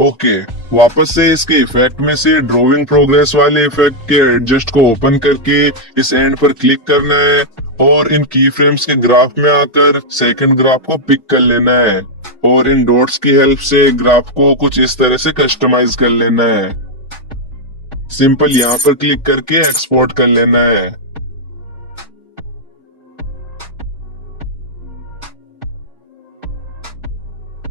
ओके, वापस से इसके इफेक्ट में से ड्राइंग प्रोग्रेस वाले इफेक्ट के एडजस्ट को ओपन करके इस एंड पर क्लिक करना है और इन की फ्रेम्स के ग्राफ में आकर सेकंड ग्राफ को पिक कर लेना है और इन डॉट्स की हेल्प से ग्राफ को कुछ इस तरह से कस्टमाइज कर लेना है। सिंपल यहाँ पर क्लिक करके एक्सपोर्ट कर लेना है।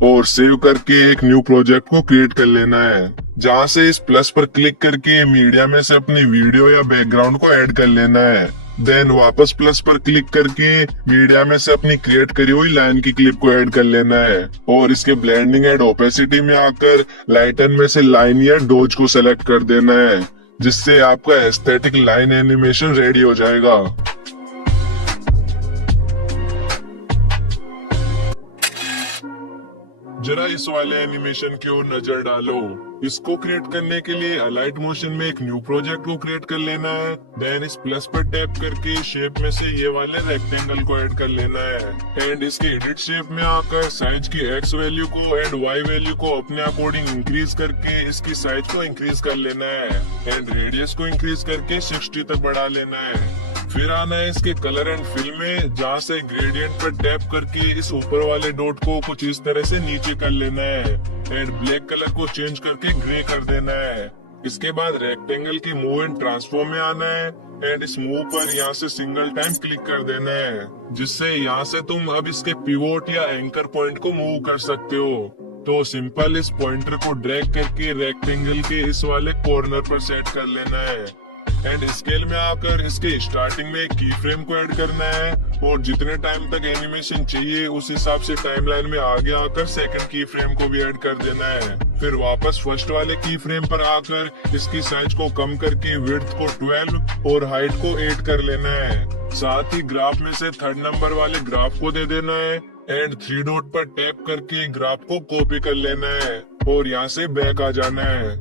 और सेव करके एक न्यू प्रोजेक्ट को क्रिएट कर लेना है, जहाँ से इस प्लस पर क्लिक करके मीडिया में से अपनी वीडियो या बैकग्राउंड को ऐड कर लेना है। देन वापस प्लस पर क्लिक करके मीडिया में से अपनी क्रिएट करी हुई लाइन की क्लिप को ऐड कर लेना है और इसके ब्लेंडिंग एंड ओपेसिटी में आकर लाइटन में से लाइन या डोज को सेलेक्ट कर देना है, जिससे आपका एस्थेटिक लाइन एनिमेशन रेडी हो जाएगा। जरा इस वाले एनिमेशन की ओर नजर डालो। इसको क्रिएट करने के लिए अलाइट मोशन में एक न्यू प्रोजेक्ट को क्रिएट कर लेना है। देन इस प्लस पर टैप करके शेप में से ये वाले रेक्टेंगल को ऐड कर लेना है एंड इसके एडिट शेप में आकर साइज की एक्स वैल्यू को एंड वाई वैल्यू को अपने अकॉर्डिंग इंक्रीज करके इसकी साइज को इंक्रीज कर लेना है एंड रेडियस को इंक्रीज करके 60 तक बढ़ा लेना है। फिर आना है इसके कलर एंड फिल में, जहाँ से ग्रेडियंट पर टैप करके इस ऊपर वाले डॉट को कुछ इस तरह से नीचे कर लेना है एंड ब्लैक कलर को चेंज करके ग्रे कर देना है। इसके बाद रेक्टेंगल की मूव एंड ट्रांसफॉर्म में आना है एंड इस मूव पर यहाँ से सिंगल टाइम क्लिक कर देना है, जिससे यहाँ से तुम अब इसके पिवोट या एंकर पॉइंट को मूव कर सकते हो। तो सिंपल इस पॉइंटर को ड्रैग करके रेक्टेंगल के इस वाले कॉर्नर पर सेट कर लेना है एंड स्केल में आकर इसके स्टार्टिंग में एक की फ्रेम को ऐड करना है और जितने टाइम तक एनिमेशन चाहिए उस हिसाब से टाइमलाइन में आगे आकर सेकंड की फ्रेम को भी ऐड कर देना है। फिर वापस फर्स्ट वाले की फ्रेम पर आकर इसकी साइज को कम करके विड्थ को 12 और हाइट को 8 कर लेना है। साथ ही ग्राफ में से थर्ड नंबर वाले ग्राफ को दे देना है एंड 3 डॉट पर टैप करके ग्राफ को कॉपी कर लेना है और यहाँ से बैक आ जाना है।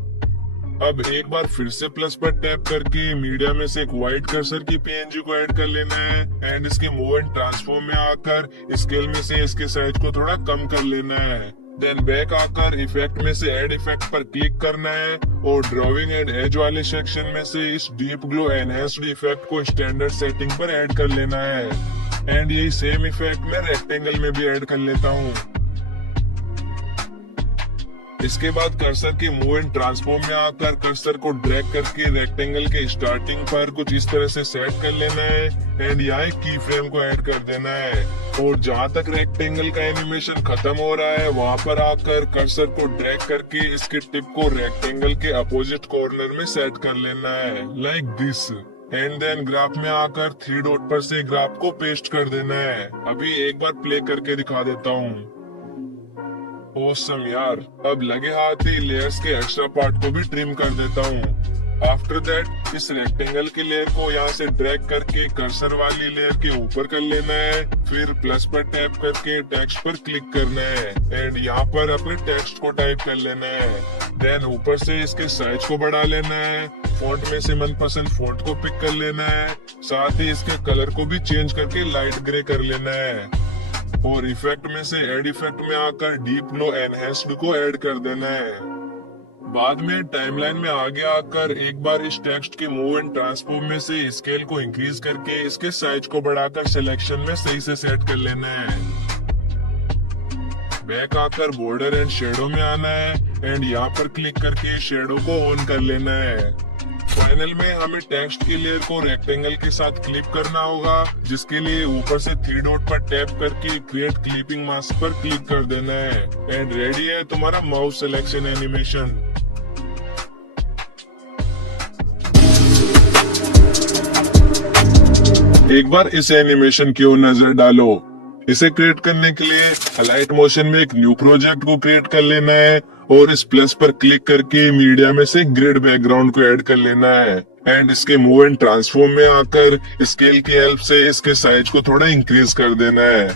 अब एक बार फिर से प्लस पर टैप करके मीडिया में से एक व्हाइट कर्सर की पीएनजी को ऐड कर लेना है एंड इसके मूव एंड ट्रांसफॉर्म में आकर स्केल में से इसके साइज को थोड़ा कम कर लेना है। देन बैक आकर इफेक्ट में से ऐड इफेक्ट पर क्लिक करना है और ड्राइंग एंड एज वाले सेक्शन में से इस डीप ग्लो एनहेंस्ड इफेक्ट को स्टैंडर्ड सेटिंग पर ऐड कर लेना है एंड यही सेम इफेक्ट मैं रेक्टेंगल में भी ऐड कर लेता हूँ। इसके बाद कर्सर के मूव एंड ट्रांसफॉर्म में आकर कर्सर को ड्रैग करके रेक्टेंगल के स्टार्टिंग पर कुछ इस तरह से सेट कर लेना है एंड यहाँ एक की फ्रेम को ऐड कर देना है और जहाँ तक रेक्टेंगल का एनिमेशन खत्म हो रहा है वहाँ पर आकर कर्सर को ड्रैग करके इसके टिप को रेक्टेंगल के अपोजिट कॉर्नर में सेट कर लेना है like this and then graph में आकर 3 डॉट पर से ग्राफ को पेस्ट कर देना है। अभी एक बार प्ले करके दिखा देता हूँ। ओसम यार, अब लगे हाथ ही लेयर्स के एक्स्ट्रा पार्ट को भी ट्रिम कर देता हूँ। आफ्टर दैट इस रेक्टेंगल की लेयर को यहाँ से ड्रैग करके कर्सर वाली लेयर के ऊपर कर लेना है। फिर प्लस पर टैप करके टेक्स्ट पर क्लिक करना है एंड यहाँ पर अपने टेक्स्ट को टाइप कर लेना है। देन ऊपर से इसके साइज को बढ़ा लेना है। फॉन्ट में से मनपसंद फॉन्ट को पिक कर लेना है। साथ ही इसके कलर को भी चेंज करके लाइट ग्रे कर लेना है और इफेक्ट में से ऐड इफेक्ट में आकर डीप ग्लो एनहेंस्ड को ऐड कर देना है। बाद में टाइमलाइन में आगे आकर एक बार इस टेक्स्ट के मूव एंड ट्रांसफॉर्म में से स्केल को इंक्रीज करके इसके साइज को बढ़ाकर सिलेक्शन में सही से सेट कर लेना है। बैक आकर बॉर्डर एंड शेडो में आना है एंड यहाँ पर क्लिक करके शेडो को ऑन कर लेना है। फाइनल में हमें टेक्स्ट की लेयर को रेक्टेंगल के साथ क्लिप करना होगा, जिसके लिए ऊपर से 3 डॉट पर टैप करके क्रिएट क्लिपिंग मास्क पर क्लिक कर देना है एंड रेडी है तुम्हारा माउस सिलेक्शन एनिमेशन। एक बार इस एनिमेशन की ओर नजर डालो। इसे क्रिएट करने के लिए अलाइट मोशन में एक न्यू प्रोजेक्ट को क्रिएट कर लेना है और इस प्लस पर क्लिक करके मीडिया में से ग्रिड बैकग्राउंड को ऐड कर लेना है एंड इसके मूव एंड ट्रांसफॉर्म में आकर स्केल की हेल्प से इसके साइज को थोड़ा इंक्रीज कर देना है।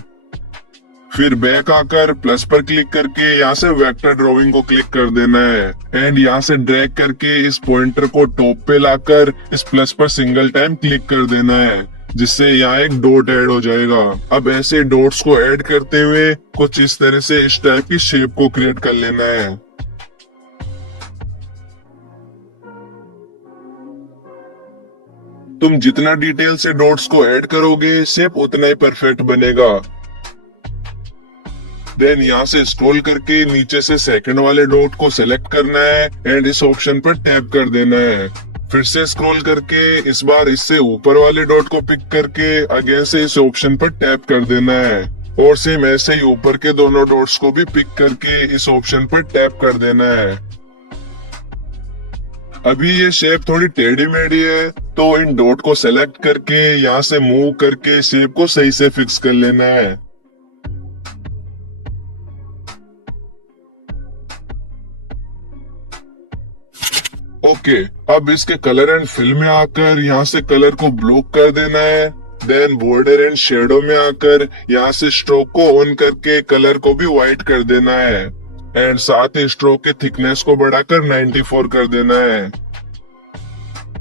फिर बैक आकर प्लस पर क्लिक करके यहाँ से वेक्टर ड्राइंग को क्लिक कर देना है एंड यहाँ से ड्रैग करके इस पॉइंटर को टॉप पे लाकर इस प्लस पर सिंगल टाइम क्लिक कर देना है, जिससे यहाँ एक डॉट ऐड हो जाएगा। अब ऐसे डॉट्स को ऐड करते हुए कुछ इस तरह से इस टाइप की शेप को क्रिएट कर लेना है। तुम जितना डिटेल से डॉट्स को ऐड करोगे शेप उतना ही परफेक्ट बनेगा। देन यहाँ से स्क्रॉल करके नीचे से सेकंड वाले डॉट को सेलेक्ट करना है एंड इस ऑप्शन पर टैप कर देना है। फिर से स्क्रॉल करके इस बार इससे ऊपर वाले डॉट को पिक करके अगेन से इस ऑप्शन पर टैप कर देना है और सेम ऐसे ही ऊपर के दोनों डॉट्स को भी पिक करके इस ऑप्शन पर टैप कर देना है। अभी ये शेप थोड़ी टेढ़ी मेढ़ी है तो इन डॉट को सेलेक्ट करके यहाँ से मूव करके शेप को सही से फिक्स कर लेना है। ओके, अब इसके कलर एंड फिल में आकर यहाँ से कलर को ब्लॉक कर देना है। देन बॉर्डर एंड शेडो में आकर यहाँ से स्ट्रोक को ऑन करके कलर को भी व्हाइट कर देना है एंड साथ ही स्ट्रोक के थिकनेस को बढ़ाकर 94 कर देना है।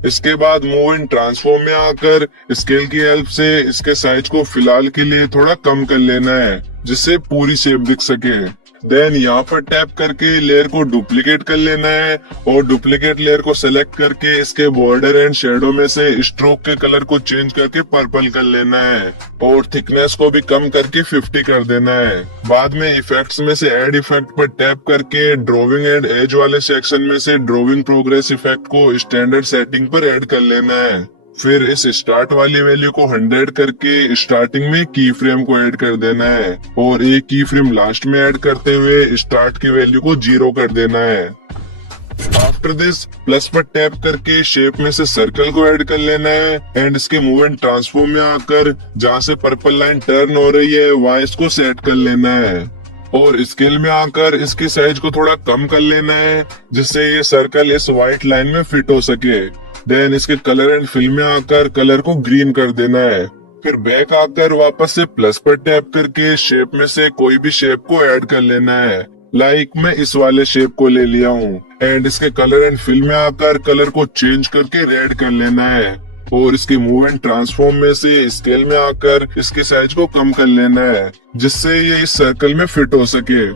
इसके बाद मूव इन ट्रांसफॉर्म में आकर स्केल की हेल्प से इसके साइज को फिलहाल के लिए थोड़ा कम कर लेना है जिससे पूरी शेप दिख सके। देन यहाँ पर टैप करके लेयर को डुप्लीकेट कर लेना है और डुप्लीकेट लेयर को सेलेक्ट करके इसके बॉर्डर एंड शेडो में से स्ट्रोक के कलर को चेंज करके पर्पल कर लेना है और थिकनेस को भी कम करके 50 कर देना है। बाद में इफेक्ट्स में से ऐड इफेक्ट पर टैप करके ड्रॉइंग एंड एज वाले सेक्शन में से ड्रॉइंग प्रोग्रेस इफेक्ट को स्टैंडर्ड सेटिंग पर ऐड कर लेना है। फिर इस स्टार्ट वाली वैल्यू को 100 करके स्टार्टिंग में की फ्रेम को ऐड कर देना है और एक की फ्रेम लास्ट में ऐड करते हुए स्टार्ट की वैल्यू को 0 कर देना है। आफ्टर दिस प्लस पर टैप करके शेप में से सर्कल को ऐड कर लेना है एंड इसके मूव एंड ट्रांसफॉर्म में आकर जहाँ से पर्पल लाइन टर्न हो रही है वहाँ इसको सेट कर लेना है और स्केल में आकर इसकी साइज को थोड़ा कम कर लेना है जिससे ये सर्कल इस व्हाइट लाइन में फिट हो सके। देन इसके कलर एंड फिल में आकर कलर को ग्रीन कर देना है। फिर बैक आकर वापस से प्लस पर टैप करके शेप में से कोई भी शेप को ऐड कर लेना है। लाइक मैं इस वाले शेप को ले लिया हूँ एंड इसके कलर एंड फिल में आकर कलर को चेंज करके रेड कर लेना है और इसके मूव एंड ट्रांसफॉर्म में से स्केल में आकर इसके साइज को कम कर लेना है जिससे ये इस सर्कल में फिट हो सके।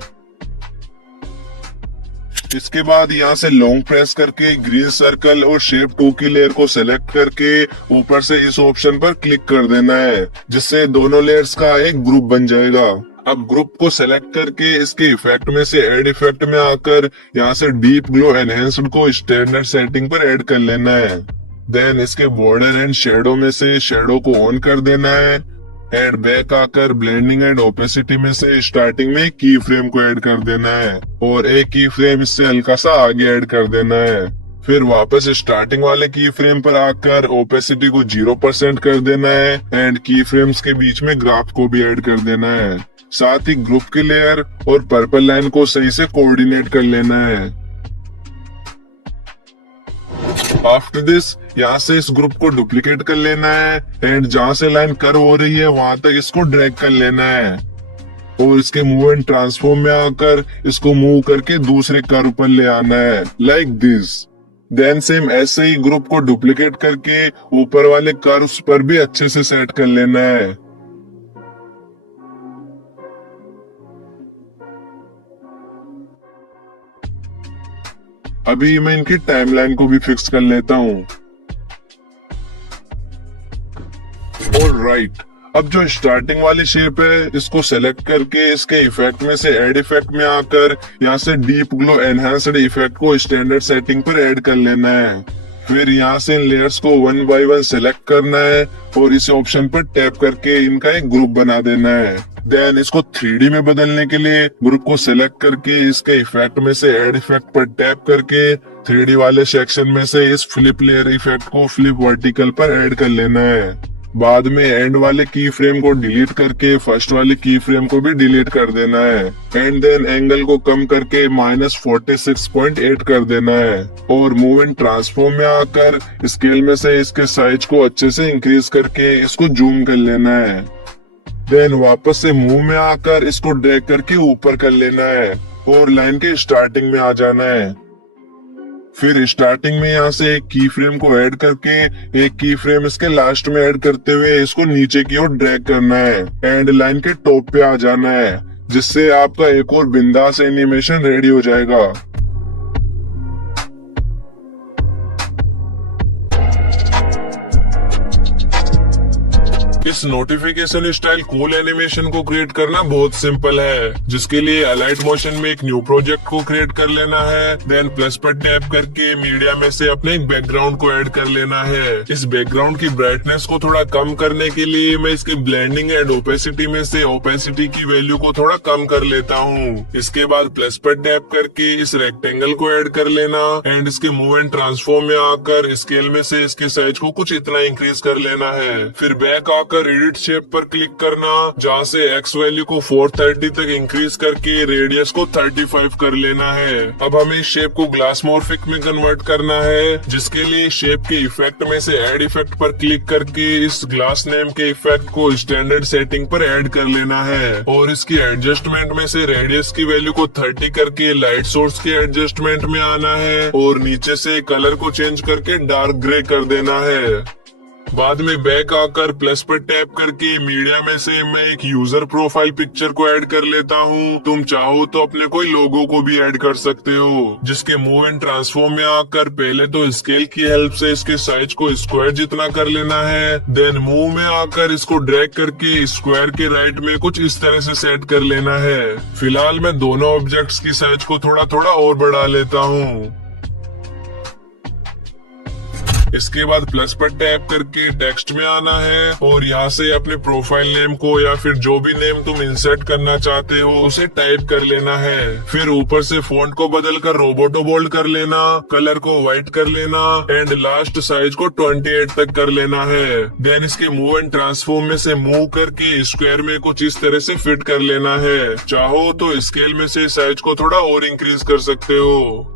इसके बाद यहाँ से लॉन्ग प्रेस करके ग्रीन सर्कल और शेप 2 की लेयर को सेलेक्ट करके ऊपर से इस ऑप्शन पर क्लिक कर देना है जिससे दोनों लेयर्स का एक ग्रुप बन जाएगा। अब ग्रुप को सेलेक्ट करके इसके इफेक्ट में से ऐड इफेक्ट में आकर यहाँ से डीप ग्लो एनहेंस्ड को स्टैंडर्ड सेटिंग पर ऐड कर लेना है। देन इसके बॉर्डर एंड शेडो में से शेडो को ऑन कर देना है एंड बैक आकर ब्लेंडिंग एंड ओपेसिटी में से स्टार्टिंग में की फ्रेम को ऐड कर देना है और एक की फ्रेम इससे हल्का सा आगे ऐड कर देना है। फिर वापस स्टार्टिंग वाले की फ्रेम पर आकर ओपेसिटी को 0% कर देना है एंड की फ्रेम्स के बीच में ग्राफ को भी ऐड कर देना है। साथ ही ग्रुप की लेयर और पर्पल लाइन को सही से कोऑर्डिनेट कर लेना है। आफ्टर दिस यहाँ से इस ग्रुप को डुप्लीकेट कर लेना है एंड जहाँ से लाइन कर्व हो रही है वहां तक इसको ड्रैग कर लेना है और इसके मूव एंड ट्रांसफॉर्म में आकर इसको मूव करके दूसरे कर्व पर ले आना है लाइक दिस। देन सेम ऐसे ही ग्रुप को डुप्लीकेट करके ऊपर वाले कर्व्स पर भी अच्छे से सेट कर लेना है। अभी मैं इनकी टाइमलाइन को भी फिक्स कर लेता हूँ। ऑलराइट, अब जो स्टार्टिंग वाली शेप है इसको सेलेक्ट करके इसके इफेक्ट में से ऐड इफेक्ट में आकर यहाँ से डीप ग्लो एनहांस्ड इफेक्ट को स्टैंडर्ड सेटिंग पर ऐड कर लेना है। फिर यहाँ से लेयर्स को 1 बाय 1 सेलेक्ट करना है और इस ऑप्शन पर टैप करके इनका एक ग्रुप बना देना है। देन इसको 3D में बदलने के लिए ग्रुप को सेलेक्ट करके इसके इफेक्ट में से ऐड इफेक्ट पर टैप करके 3D वाले सेक्शन में से इस फ्लिप लेयर इफेक्ट को फ्लिप वर्टिकल पर ऐड कर लेना है बाद में एंड वाले की फ्रेम को डिलीट करके फर्स्ट वाले की फ्रेम को भी डिलीट कर देना है। एंड देन एंगल को कम करके -46.8 कर देना है और मूव एंड ट्रांसफॉर्म में आकर स्केल में से इसके साइज को अच्छे से इंक्रीज करके इसको जूम कर लेना है। देन वापस से मूव में आकर इसको ड्रैग करके ऊपर कर लेना है और लाइन के स्टार्टिंग में आ जाना है। फिर स्टार्टिंग में यहाँ से एक की फ्रेम को ऐड करके एक की फ्रेम इसके लास्ट में ऐड करते हुए इसको नीचे की ओर ड्रैग करना है एंड लाइन के टॉप पे आ जाना है, जिससे आपका एक और बिंदास एनिमेशन रेडी हो जाएगा। इस नोटिफिकेशन स्टाइल कूल एनिमेशन को क्रिएट करना बहुत सिंपल है, जिसके लिए अलाइट मोशन में एक न्यू प्रोजेक्ट को क्रिएट कर लेना है। देन प्लस पर टैप करके मीडिया में से अपने एक बैकग्राउंड को ऐड कर लेना है। इस बैकग्राउंड की ब्राइटनेस को थोड़ा कम करने के लिए मैं इसके ब्लेंडिंग एंड ओपेसिटी में से ओपेसिटी की वैल्यू को थोड़ा कम कर लेता हूँ। इसके बाद प्लस पर टैप करके इस रेक्टेंगल को ऐड कर लेना एंड इसके मूव एंड ट्रांसफॉर्म में आकर स्केल में से इसके साइज को कुछ इतना इंक्रीज कर लेना है। फिर बैक आकर एडिट शेप पर क्लिक करना, जहाँ से एक्स वैल्यू को 430 तक इंक्रीज करके रेडियस को 35 कर लेना है। अब हमें इस शेप को ग्लास मॉर्फिक में कन्वर्ट करना है, जिसके लिए शेप के इफेक्ट में से ऐड इफेक्ट पर क्लिक करके इस ग्लास नेम के इफेक्ट को स्टैंडर्ड सेटिंग पर ऐड कर लेना है और इसकी एडजस्टमेंट में से रेडियस की वैल्यू को 30 करके लाइट सोर्स के एडजस्टमेंट में आना है और नीचे से कलर को चेंज करके डार्क ग्रे कर देना है। बाद में बैक आकर प्लस पर टैप करके मीडिया में से मैं एक यूजर प्रोफाइल पिक्चर को ऐड कर लेता हूँ। तुम चाहो तो अपने कोई लोगो को भी ऐड कर सकते हो, जिसके मूव एंड ट्रांसफॉर्म में आकर पहले तो स्केल की हेल्प से इसके साइज को स्क्वायर जितना कर लेना है। देन मूव में आकर इसको ड्रैग करके स्क्वायर के राइट में कुछ इस तरह से सेट कर लेना है। फिलहाल मैं दोनों ऑब्जेक्ट्स की साइज को थोड़ा थोड़ा और बढ़ा लेता हूँ। इसके बाद प्लस पर टैप करके टेक्स्ट में आना है और यहाँ से अपने प्रोफाइल नेम को या फिर जो भी नेम तुम इंसर्ट करना चाहते हो उसे टाइप कर लेना है। फिर ऊपर से फॉन्ट को बदलकर रोबोटो बोल्ड कर लेना, कलर को व्हाइट कर लेना एंड लास्ट साइज को 28 तक कर लेना है। देन इसके मूव एंड ट्रांसफॉर्म में से मूव करके स्क्वायर में कुछ इस तरह से फिट कर लेना है। चाहो तो स्केल में से साइज को थोड़ा और इंक्रीज कर सकते हो।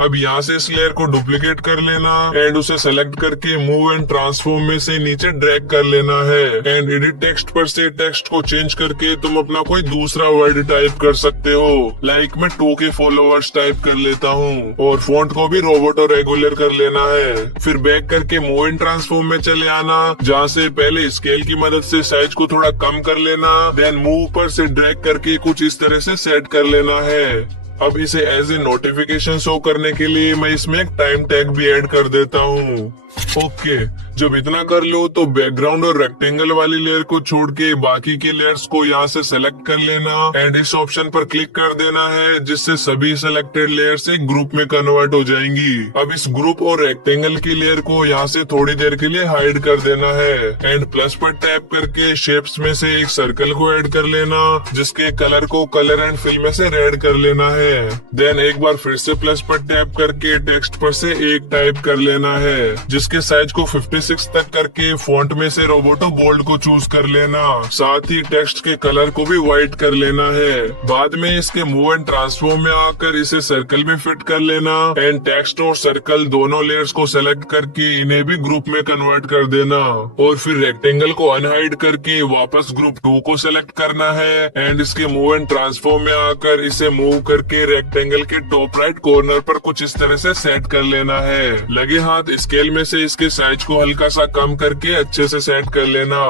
अब यहाँ से इस लेयर को डुप्लीकेट कर लेना एंड उसे सेलेक्ट करके मूव एंड ट्रांसफॉर्म में से नीचे ड्रैग कर लेना है एंड एडिट टेक्स्ट पर से टेक्स्ट को चेंज करके तुम अपना कोई दूसरा वर्ड टाइप कर सकते हो। लाइक मैं 2K फॉलोअर्स टाइप कर लेता हूँ और फॉन्ट को भी रोबोटो रेगुलर कर लेना है। फिर बैक करके मूव एंड ट्रांसफॉर्म में चले आना, जहाँ से पहले स्केल की मदद से साइज को थोड़ा कम कर लेना, देन मूव पर से ड्रैग करके कुछ इस तरह से सेट कर लेना है। अब इसे एज ए नोटिफिकेशन शो करने के लिए मैं इसमें एक टाइम टैग भी ऐड कर देता हूँ। ओके, जब इतना कर लो तो बैकग्राउंड और रेक्टेंगल वाली लेयर को छोड़ के बाकी के लेयर्स को यहाँ से सेलेक्ट कर लेना एंड इस ऑप्शन पर क्लिक कर देना है, जिससे सभी सेलेक्टेड लेयर्स एक ग्रुप में कन्वर्ट हो जाएंगी। अब इस ग्रुप और रेक्टेंगल की लेयर को यहाँ से थोड़ी देर के लिए हाइड कर देना है एंड प्लस पर टैप करके शेप्स में से एक सर्कल को ऐड कर लेना, जिसके कलर को कलर एंड फिल में से रेड कर लेना है। देन एक बार फिर से प्लस पर टैप करके टेक्स्ट पर से एक टाइप कर लेना है, जिसके साइज को 56 तक करके फॉन्ट में से रोबोटो बोल्ड को चूज कर लेना। साथ ही टेक्स्ट के कलर को भी व्हाइट कर लेना है। बाद में इसके मूव एंड ट्रांसफॉर्म में आकर इसे सर्कल में फिट कर लेना एंड टेक्स्ट और सर्कल दोनों लेयर्स को सेलेक्ट करके इन्हें भी ग्रुप में कन्वर्ट कर देना और फिर रेक्टेंगल को अनहाइड करके वापस ग्रुप 2 को सेलेक्ट करना है एंड इसके मूव एंड ट्रांसफॉर्म में आकर इसे मूव करके रेक्टेंगल के टॉप राइट कॉर्नर पर कुछ इस तरह से सेट कर लेना है। लगे हाथ स्केल में से इसके साइज को हल्का सा कम करके अच्छे से सेट कर लेना।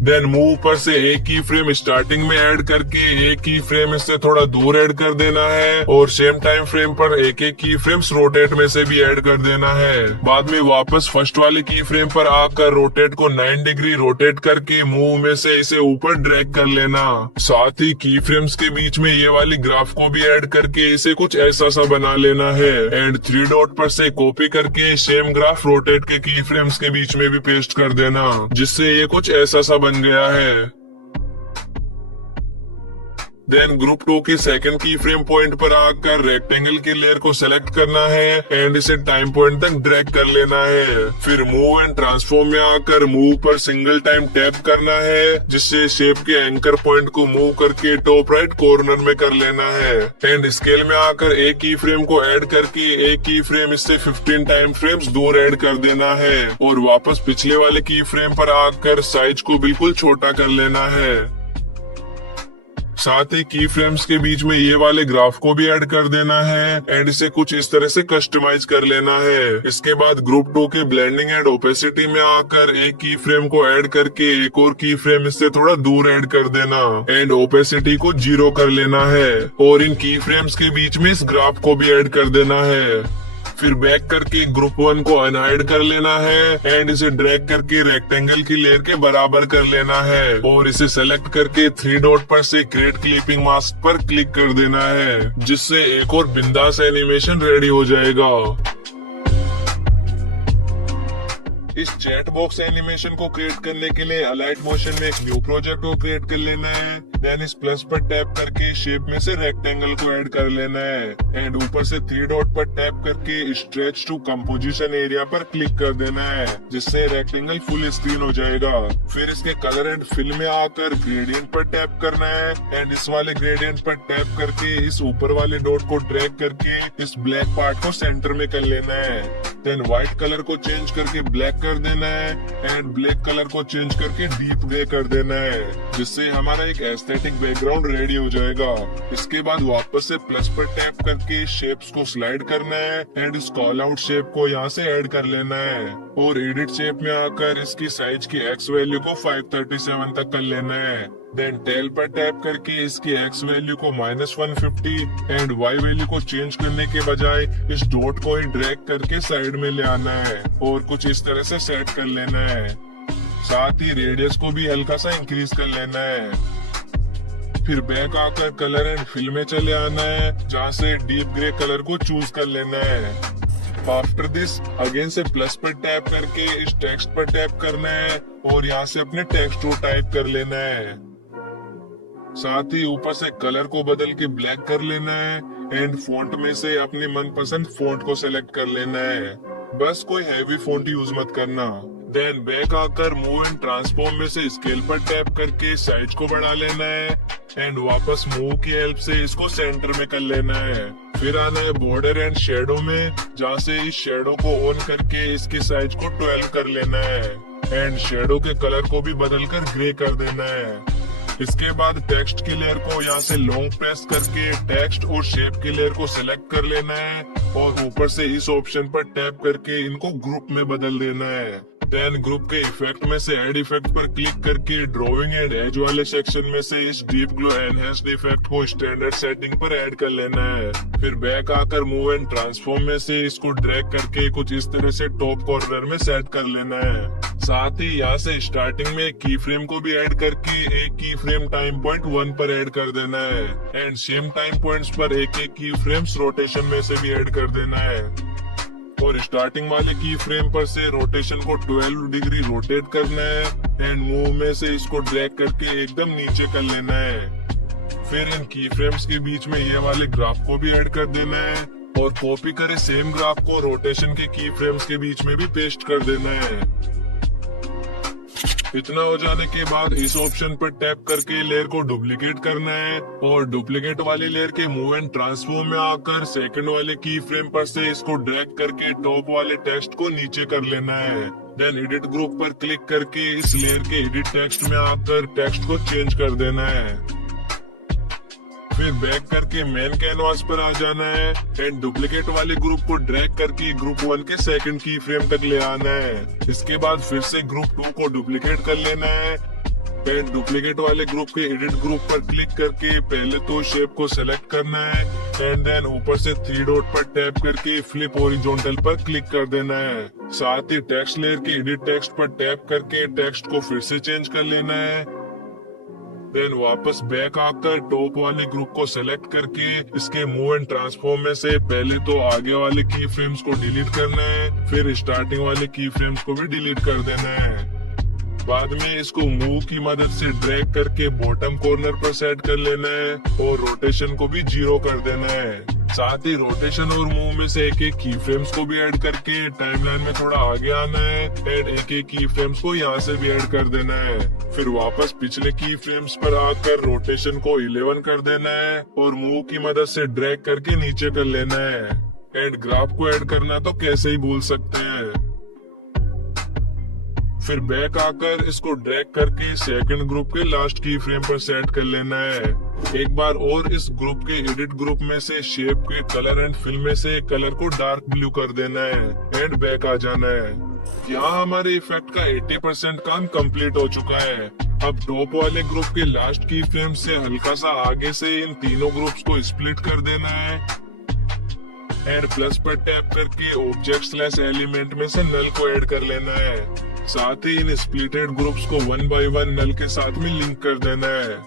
देन मूव पर से एक की फ्रेम स्टार्टिंग में ऐड करके एक की फ्रेम इससे थोड़ा दूर ऐड कर देना है और सेम टाइम फ्रेम पर एक एक की फ्रेम्स रोटेट में से भी ऐड कर देना है। बाद में वापस फर्स्ट वाले की फ्रेम पर आकर रोटेट को 9 डिग्री रोटेट करके मूव में से इसे ऊपर ड्रैग कर लेना। साथ ही की फ्रेम्स के बीच में ये वाली ग्राफ को भी ऐड करके इसे कुछ ऐसा सा बना लेना है एंड 3 डॉट पर से कॉपी करके सेम ग्राफ रोटेट के की फ्रेम्स के बीच में भी पेस्ट कर देना, जिससे ये कुछ ऐसा सा बन गया है। देन ग्रुप 2 के सेकंड की फ्रेम पॉइंट पर आकर रेक्टेंगल के लेयर को सेलेक्ट करना है एंड इसे टाइम पॉइंट तक ड्रैग कर लेना है। फिर मूव एंड ट्रांसफॉर्म में आकर मूव पर सिंगल टाइम टैप करना है, जिससे शेप के एंकर पॉइंट को मूव करके टॉप राइट कॉर्नर में कर लेना है। एंड स्केल में आकर एक की फ्रेम को ऐड करके एक की फ्रेम इससे 15 टाइम फ्रेम्स दूर ऐड कर देना है और वापस पिछले वाले की फ्रेम पर आकर साइज को बिल्कुल छोटा कर लेना है। साथ ही की फ्रेम्स के बीच में ये वाले ग्राफ को भी ऐड कर देना है एंड इसे कुछ इस तरह से कस्टमाइज कर लेना है। इसके बाद ग्रुप 2 के ब्लेंडिंग एंड ओपेसिटी में आकर एक की फ्रेम को ऐड करके एक और की फ्रेम इससे थोड़ा दूर ऐड कर देना एंड ओपेसिटी को 0 कर लेना है और इन की फ्रेम्स के बीच में इस ग्राफ को भी ऐड कर देना है। फिर बैक करके ग्रुप 1 को अनहाइड कर लेना है एंड इसे ड्रैग करके रेक्टेंगल की लेयर के बराबर कर लेना है और इसे सेलेक्ट करके 3 डॉट पर से क्रिएट क्लिपिंग मास्क पर क्लिक कर देना है, जिससे एक और बिंदास एनिमेशन रेडी हो जाएगा। इस चैट बॉक्स एनिमेशन को क्रिएट करने के लिए अलाइट मोशन में एक न्यू प्रोजेक्ट को क्रिएट कर लेना है। देन इस प्लस पर टैप करके शेप में से रेक्टेंगल को ऐड कर लेना है एंड ऊपर से 3 डॉट पर टैप करके स्ट्रेच टू कंपोजिशन एरिया पर क्लिक कर देना है, जिससे रेक्टेंगल फुल स्क्रीन हो जाएगा। फिर इसके कलर एंड फिल में आकर ग्रेडियंट पर टैप करना है एंड इस वाले ग्रेडियंट पर टैप करके इस ऊपर वाले डॉट को ड्रैग करके इस ब्लैक पार्ट को सेंटर में कर लेना है। देन व्हाइट कलर को चेंज करके ब्लैक कर देना है एंड ब्लैक कलर को चेंज करके डीप ग्रे कर देना है, जिससे हमारा एक एस्थेटिक बैकग्राउंड रेडी हो जाएगा। इसके बाद वापस से प्लस पर टैप करके शेप्स को स्लाइड करना है एंड इस कॉल आउट शेप को यहाँ से ऐड कर लेना है और एडिट शेप में आकर इसकी साइज की एक्स वैल्यू को 537 तक कर लेना है। देन टेल पर टैप करके इसकी एक्स वैल्यू को -150 एंड वाई वैल्यू को चेंज करने के बजाय इस डॉट को ही ड्रैग करके साइड में ले आना है और कुछ इस तरह से सेट कर लेना है। साथ ही रेडियस को भी हल्का सा इंक्रीज कर लेना है। फिर बैक आकर कलर एंड फिल में चले आना है, जहाँ से डीप ग्रे कलर को चूज कर लेना है। आफ्टर दिस अगेन से प्लस पर टैप करके इस टेक्स्ट पर टैप करना है और यहाँ से अपने टेक्स्ट को टाइप कर लेना है। साथ ही ऊपर से कलर को बदल के ब्लैक कर लेना है एंड फॉन्ट में से अपने मनपसंद फॉन्ट को सेलेक्ट कर लेना है। बस कोई हैवी फॉन्ट यूज मत करना। देन बैक आकर मूव एंड ट्रांसफॉर्म में से स्केल पर टैप करके साइज को बढ़ा लेना है एंड वापस मूव की हेल्प से इसको सेंटर में कर लेना है। फिर आना है बॉर्डर एंड शेडो में, जहाँ से इस शेडो को ऑन करके इसकी साइज को 12 कर लेना है एंड शेडो के कलर को भी बदलकर ग्रे कर देना है। इसके बाद टेक्स्ट की लेयर को यहाँ से लॉन्ग प्रेस करके टेक्स्ट और शेप की लेयर को सिलेक्ट कर लेना है और ऊपर से इस ऑप्शन पर टैप करके इनको ग्रुप में बदल देना है। देन ग्रुप के इफेक्ट में से ऐड इफेक्ट पर क्लिक करके ड्राइंग एंड एज वाले सेक्शन में से इस डीप ग्लो एनहेंस्ड इफेक्ट को स्टैंडर्ड सेटिंग पर ऐड कर लेना है। फिर बैक आकर मूव एंड ट्रांसफॉर्म में से इसको ड्रैग करके कुछ इस तरह से टॉप कॉर्नर में सेट कर लेना है। साथ ही यहाँ से स्टार्टिंग में की फ्रेम को भी ऐड करके एक की फ्रेम टाइम पॉइंट 1 पर ऐड कर देना है एंड सेम टाइम पॉइंट्स पर एक एक की फ्रेम्स रोटेशन में से भी ऐड कर देना है और स्टार्टिंग वाले की फ्रेम पर से रोटेशन को 12 डिग्री रोटेट करना है एंड मूव में से इसको ड्रैग करके एकदम नीचे कर लेना है। फिर इन की फ्रेम्स के बीच में ये वाले ग्राफ को भी ऐड कर देना है और कॉपी करे सेम ग्राफ को रोटेशन के की फ्रेम्स के बीच में भी पेस्ट कर देना है। इतना हो जाने के बाद इस ऑप्शन पर टैप करके लेयर को डुप्लीकेट करना है और डुप्लीकेट वाली लेयर के मूव एंड ट्रांसफॉर्म में आकर सेकंड वाले की फ्रेम पर से इसको ड्रैग करके टॉप वाले टेक्स्ट को नीचे कर लेना है। देन एडिट ग्रुप पर क्लिक करके इस लेयर के एडिट टेक्स्ट में आकर टेक्स्ट को चेंज कर देना है। फिर बैक करके मेन कैनवास पर आ जाना है एंड डुप्लीकेट वाले ग्रुप को ड्रैग करके ग्रुप 1 के सेकंड की फ्रेम तक ले आना है। इसके बाद फिर से ग्रुप 2 को डुप्लीकेट कर लेना है एंड डुप्लीकेट वाले ग्रुप के एडिट ग्रुप पर क्लिक करके पहले तो शेप को सेलेक्ट करना है एंड देन ऊपर से 3 डॉट पर टैप करके फ्लिप हॉरिजॉन्टल पर क्लिक कर देना है। साथ ही टेक्स्ट लेयर के एडिट टेक्स्ट पर टैप करके टेक्स्ट को फिर से चेंज कर लेना है। देन वापस बैक आकर टॉप वाले ग्रुप को सेलेक्ट करके इसके मूव एंड ट्रांसफॉर्म में से पहले तो आगे वाले की फ्रेम्स को डिलीट करना है, फिर स्टार्टिंग वाले की फ्रेम्स को भी डिलीट कर देना है। बाद में इसको मूव की मदद से ड्रैग करके बॉटम कॉर्नर पर सेट कर लेना है और रोटेशन को भी 0 कर देना है। साथ ही रोटेशन और मूव में से एक एक की फ्रेम्स को भी ऐड करके टाइमलाइन में थोड़ा आगे आना है एंड एक एक की फ्रेम्स को यहाँ से भी ऐड कर देना है। फिर वापस पिछले की फ्रेम्स पर आकर रोटेशन को 11 कर देना है और मूव की मदद से ड्रैग करके नीचे कर लेना है। एंड ग्राफ को ऐड करना तो कैसे ही भूल सकते हैं। फिर बैक आकर इसको ड्रैग करके सेकंड ग्रुप के लास्ट की फ्रेम पर सेट कर लेना है। एक बार और इस ग्रुप के एडिट ग्रुप में से शेप के कलर एंड फिल में से कलर को डार्क ब्लू कर देना है एंड बैक आ जाना है। यहाँ हमारे इफेक्ट का 80% काम कंप्लीट हो चुका है। अब टॉप वाले ग्रुप के लास्ट की फ्रेम से हल्का सा आगे से इन तीनों ग्रुप्स को स्प्लिट कर देना है एंड प्लस पर टैप करके ऑब्जेक्ट/एलिमेंट में से नल को ऐड कर लेना है। साथ ही इन स्प्लिटेड ग्रुप्स को 1 बाय 1 नल के साथ में लिंक कर देना है।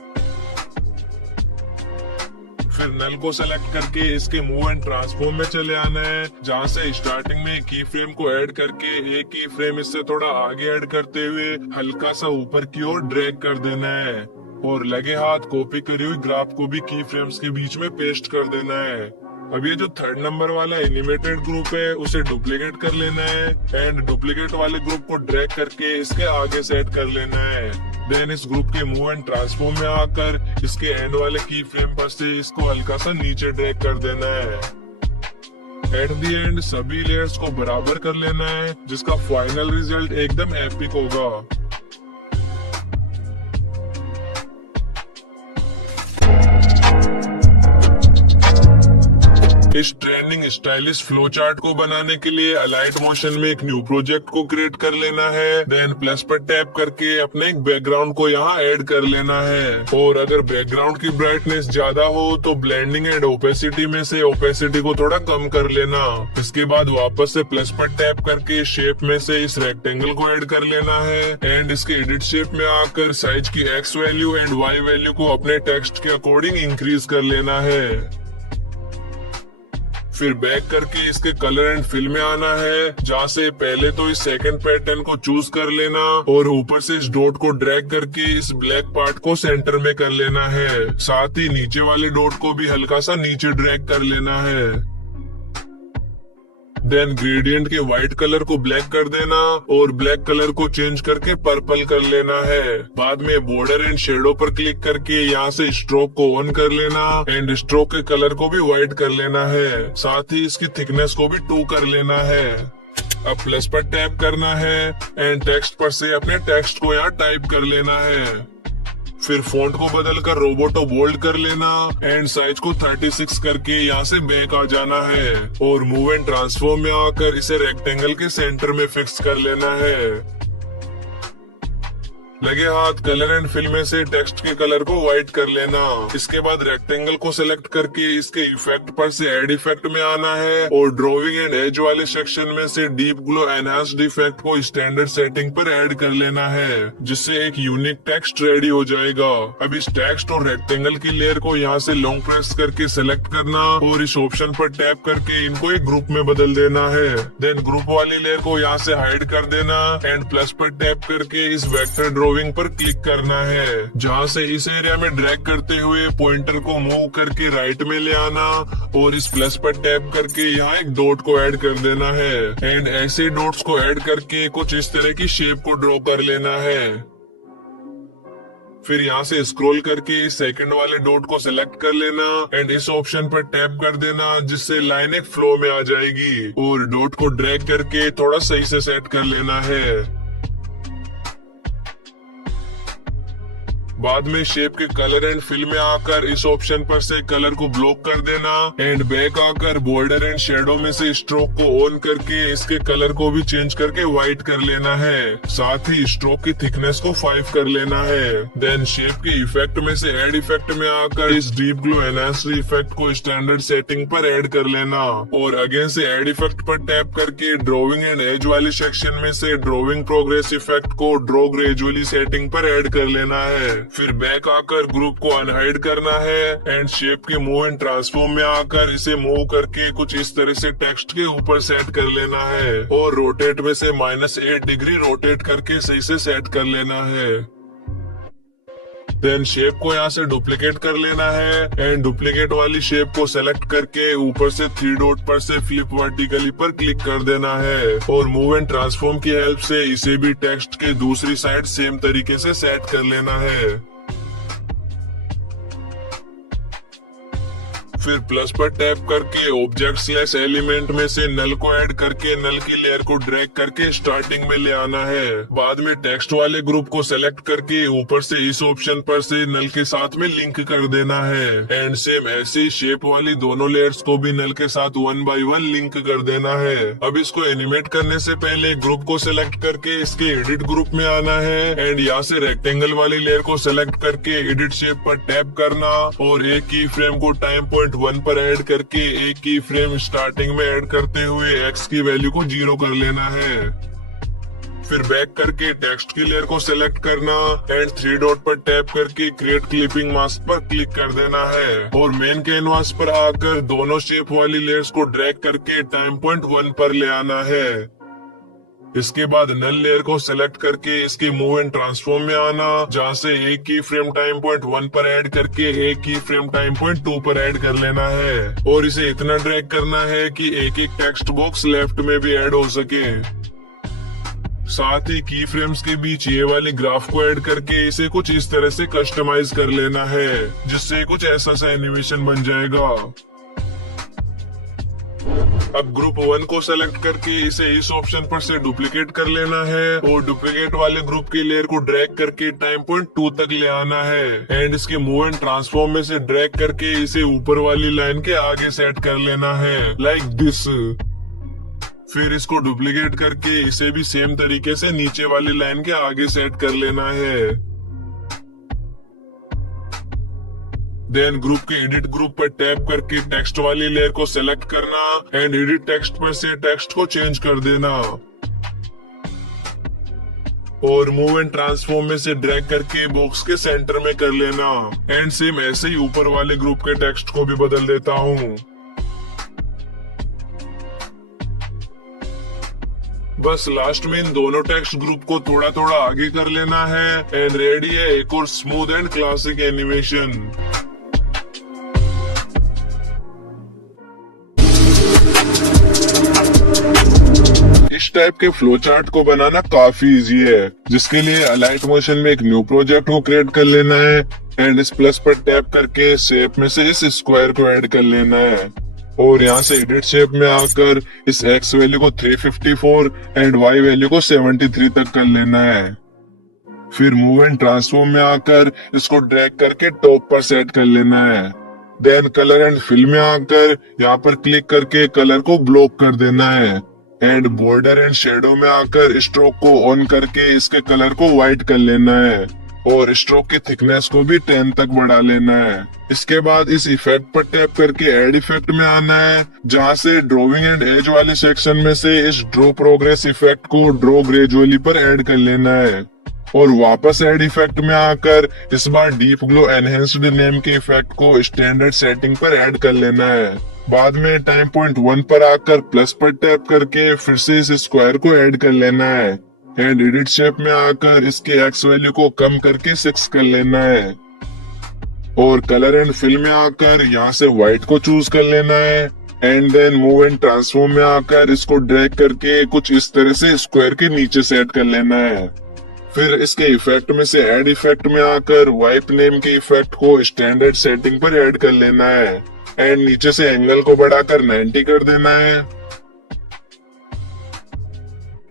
फिर नल को सेलेक्ट करके इसके मूव एंड ट्रांसफॉर्म में चले आना है, जहाँ से स्टार्टिंग में की फ्रेम को ऐड करके एक की फ्रेम इससे थोड़ा आगे ऐड करते हुए हल्का सा ऊपर की ओर ड्रैग कर देना है और लगे हाथ कॉपी करी हुई ग्राफ को भी की फ्रेम्स के बीच में पेस्ट कर देना है। अब ये जो थर्ड नंबर वाला एनिमेटेड ग्रुप है उसे डुप्लीकेट कर लेना है एंड डुप्लीकेट वाले ग्रुप को ड्रैग करके इसके आगे सेट कर लेना है। देन इस ग्रुप के मूव एंड ट्रांसफॉर्म में आकर इसके एंड वाले की फ्रेम पर से इसको हल्का सा नीचे ड्रैग कर देना है। एट द एंड सभी लेयर्स को बराबर कर लेना है, जिसका फाइनल रिजल्ट एकदम एपिक होगा। इस ट्रेंडिंग स्टाइलिश फ्लो चार्ट को बनाने के लिए अलाइट मोशन में एक न्यू प्रोजेक्ट को क्रिएट कर लेना है। देन प्लस पर टैप करके अपने एक बैकग्राउंड को यहाँ ऐड कर लेना है और अगर बैकग्राउंड की ब्राइटनेस ज्यादा हो तो ब्लेंडिंग एंड ओपेसिटी में से ओपेसिटी को थोड़ा कम कर लेना। इसके बाद वापस से प्लस पर टैप करके शेप में से इस रेक्टेंगल को ऐड कर लेना है एंड इसके एडिट शेप में आकर साइज की x value and y value को अपने टेक्स्ट के अकॉर्डिंग इंक्रीज कर लेना है। फिर बैक करके इसके कलर एंड फिल में आना है, जहाँ से पहले तो इस सेकंड पैटर्न को चूज कर लेना और ऊपर से इस डॉट को ड्रैग करके इस ब्लैक पार्ट को सेंटर में कर लेना है। साथ ही नीचे वाले डॉट को भी हल्का सा नीचे ड्रैग कर लेना है। देन ग्रेडियंट के व्हाइट कलर को ब्लैक कर देना और ब्लैक कलर को चेंज करके पर्पल कर लेना है। बाद में बॉर्डर एंड शेडो पर क्लिक करके यहाँ से स्ट्रोक को ऑन कर लेना एंड स्ट्रोक के कलर को भी व्हाइट कर लेना है। साथ ही इसकी थिकनेस को भी 2 कर लेना है। अब प्लस पर टैप करना है एंड टेक्स्ट पर से अपने टेक्स्ट को यहाँ टाइप कर लेना है। फिर फॉन्ट को बदलकर रोबोटो बोल्ड कर लेना एंड साइज को 36 करके यहाँ से बैक आ जाना है और मूव एंड ट्रांसफॉर्म में आकर इसे रेक्टेंगल के सेंटर में फिक्स कर लेना है। लगे हाथ कलर एंड फिल में से टेक्स्ट के कलर को व्हाइट कर लेना। इसके बाद रेक्टेंगल को सिलेक्ट करके इसके इफेक्ट पर से ऐड इफेक्ट में आना है और ड्राइंग एंड एज वाले सेक्शन में से डीप ग्लो एनहांस्ड इफेक्ट को स्टैंडर्ड सेटिंग पर ऐड कर लेना है, जिससे एक यूनिक टेक्स्ट रेडी हो जाएगा। अब इस टेक्स्ट और रेक्टेंगल की लेयर को यहाँ से लॉन्ग प्रेस करके सिलेक्ट करना और इस ऑप्शन पर टैप करके इनको एक ग्रुप में बदल देना है। देन ग्रुप वाली लेयर को यहाँ से हाइड कर देना एंड प्लस पर टैप करके इस वेक्टर ड्राइंग पर क्लिक करना है, जहाँ से इस एरिया में ड्रैग करते हुए पॉइंटर को मूव करके राइट में ले आना और इस प्लस पर टैप करके यहाँ एक डॉट को ऐड कर देना है एंड ऐसे डॉट्स को ऐड करके कुछ इस तरह की शेप को ड्रॉ कर लेना है। फिर यहाँ से स्क्रॉल करके इस सेकंड वाले डॉट को सिलेक्ट कर लेना एंड इस ऑप्शन पर टैप कर देना, जिससे लाइन एक फ्लो में आ जाएगी और डॉट को ड्रैग करके थोड़ा सही से सेट कर लेना है। बाद में शेप के कलर एंड फिल में आकर इस ऑप्शन पर से कलर को ब्लॉक कर देना एंड बैक आकर बॉर्डर एंड शेडो में से स्ट्रोक को ऑन करके इसके कलर को भी चेंज करके व्हाइट कर लेना है। साथ ही स्ट्रोक की थिकनेस को 5 कर लेना है। देन शेप के इफेक्ट में से ऐड इफेक्ट में आकर इस डीप ग्लो एनहांस्ड इफेक्ट को स्टैंडर्ड सेटिंग पर ऐड कर लेना और अगेन से ऐड इफेक्ट पर टैप करके ड्राइंग एंड एज वाले सेक्शन में से ड्राइंग प्रोग्रेस इफेक्ट को ड्रॉ ग्रेजुअली सेटिंग पर ऐड कर लेना है। फिर बैक आकर ग्रुप को अनहाइड करना है एंड शेप के मूव एंड ट्रांसफॉर्म में आकर इसे मूव करके कुछ इस तरह से टेक्स्ट के ऊपर सेट कर लेना है और रोटेट में से -8 डिग्री रोटेट करके सही से सेट कर लेना है। देन शेप को यहाँ से डुप्लीकेट कर लेना है एंड डुप्लीकेट वाली शेप को सेलेक्ट करके ऊपर से 3 डॉट पर से फ्लिप वर्टिकली पर क्लिक कर देना है और मूव एंड ट्रांसफॉर्म की हेल्प से इसे भी टेक्स्ट के दूसरी साइड सेम तरीके से सेट कर लेना है। फिर प्लस पर टैप करके ऑब्जेक्ट स्लैश एलिमेंट में से नल को ऐड करके नल की लेयर को ड्रैग करके स्टार्टिंग में ले आना है। बाद में टेक्स्ट वाले ग्रुप को सेलेक्ट करके ऊपर से इस ऑप्शन पर से नल के साथ में लिंक कर देना है एंड सेम ऐसे ही शेप वाली दोनों लेयर्स को भी नल के साथ 1 बाय 1 लिंक कर देना है। अब इसको एनिमेट करने से पहले ग्रुप को सिलेक्ट करके इसके एडिट ग्रुप में आना है एंड यहाँ से रेक्टेंगल वाली लेयर को सिलेक्ट करके एडिट शेप पर टैप करना और एक की फ्रेम को टाइम पॉइंट 1 पर ऐड करके एक की फ्रेम स्टार्टिंग में ऐड करते हुए x की वैल्यू को 0 कर लेना है। फिर बैक करके टेक्स्ट की लेयर को सिलेक्ट करना एंड 3 डॉट पर टैप करके क्रिएट क्लिपिंग मास्क पर क्लिक कर देना है और मेन कैनवास पर आकर दोनों शेप वाली लेयर्स को ड्रैग करके टाइम पॉइंट 1 पर ले आना है। इसके बाद नल लेयर को सिलेक्ट करके इसके मूव एंड ट्रांसफॉर्म में आना जहाँ से एक की फ्रेम टाइम पॉइंट 1 पर ऐड करके एक की फ्रेम टाइम पॉइंट 2 पर ऐड कर लेना है और इसे इतना ड्रैग करना है कि एक एक टेक्स्ट बॉक्स लेफ्ट में भी ऐड हो सके। साथ ही की फ्रेम्स के बीच ये वाली ग्राफ को ऐड करके इसे कुछ इस तरह से कस्टमाइज कर लेना है जिससे कुछ ऐसा सा एनिमेशन बन जाएगा। अब ग्रुप 1 को सेलेक्ट करके इसे इस ऑप्शन पर से डुप्लीकेट कर लेना है और डुप्लीकेट वाले ग्रुप की लेयर को ड्रैग करके टाइम पॉइंट 2 तक ले आना है एंड इसके मूव एंड ट्रांसफॉर्म में से ड्रैग करके इसे ऊपर वाली लाइन के आगे सेट कर लेना है लाइक दिस। फिर इसको डुप्लीकेट करके इसे भी सेम तरीके से नीचे वाली लाइन के आगे सेट कर लेना है। देन ग्रुप के एडिट ग्रुप पर टैप करके टेक्स्ट वाली लेयर को सेलेक्ट करना एंड एडिट टेक्स्ट पर से टेक्स्ट को चेंज कर देना और मूव एंड ट्रांसफॉर्म में से ड्रैग करके बॉक्स के सेंटर में कर लेना एंड सेम ऐसे ही ऊपर वाले ग्रुप के टेक्स्ट को भी बदल देता हूँ। बस लास्ट में इन दोनों टेक्स्ट ग्रुप को थोड़ा थोड़ा आगे कर लेना है एंड रेडी है एक और स्मूथ एंड क्लासिक एनिमेशन। इस टाइप के फ्लो चार्ट को बनाना काफी इजी है जिसके लिए अलाइट मोशन में एक न्यू प्रोजेक्ट को क्रिएट कर लेना है एंड इस प्लस पर टैप करके शेप में से इस स्क्वायर को ऐड कर लेना है और यहाँ से एडिट शेप में आकर इस x वैल्यू को 354 एंड y वैल्यू को 73 तक कर लेना है। फिर मूव एंड ट्रांसफॉर्म में आकर इसको ड्रैग करके टॉप पर सेट कर लेना है। देन कलर एंड फिल में आकर यहाँ पर क्लिक करके कलर को ब्लॉक कर देना है एंड बॉर्डर एंड शेडो में आकर स्ट्रोक को ऑन करके इसके कलर को व्हाइट कर लेना है और स्ट्रोक की थिकनेस को भी 10 तक बढ़ा लेना है। इसके बाद इस इफेक्ट पर टैप करके ऐड इफेक्ट में आना है जहाँ से ड्रॉइंग एंड एज वाले सेक्शन में से इस ड्रॉ प्रोग्रेस इफेक्ट को ड्रॉ ग्रेजुअली पर ऐड कर लेना है और वापस ऐड इफेक्ट में आकर इस बार डीप ग्लो एनहेंस्ड नेम के इफेक्ट को स्टैंडर्ड सेटिंग पर ऐड कर लेना है। बाद में टाइम पॉइंट 1 पर आकर प्लस पर टैप करके फिर से इस स्क्वायर को ऐड कर लेना है एंड एडिट शेप में आकर इसके x वैल्यू को कम करके 6 कर लेना है और कलर एंड फिल में आकर यहाँ से व्हाइट को चूज कर लेना है and then move and transform में आकर इसको ड्रैग करके कुछ इस तरह से स्क्वायर के नीचे सेट कर लेना है। फिर इसके इफेक्ट में से ऐड इफेक्ट में आकर वाइप नेम के इफेक्ट को स्टैंडर्ड सेटिंग पर ऐड कर लेना है एंड नीचे से एंगल को बढ़ाकर 90 कर देना है।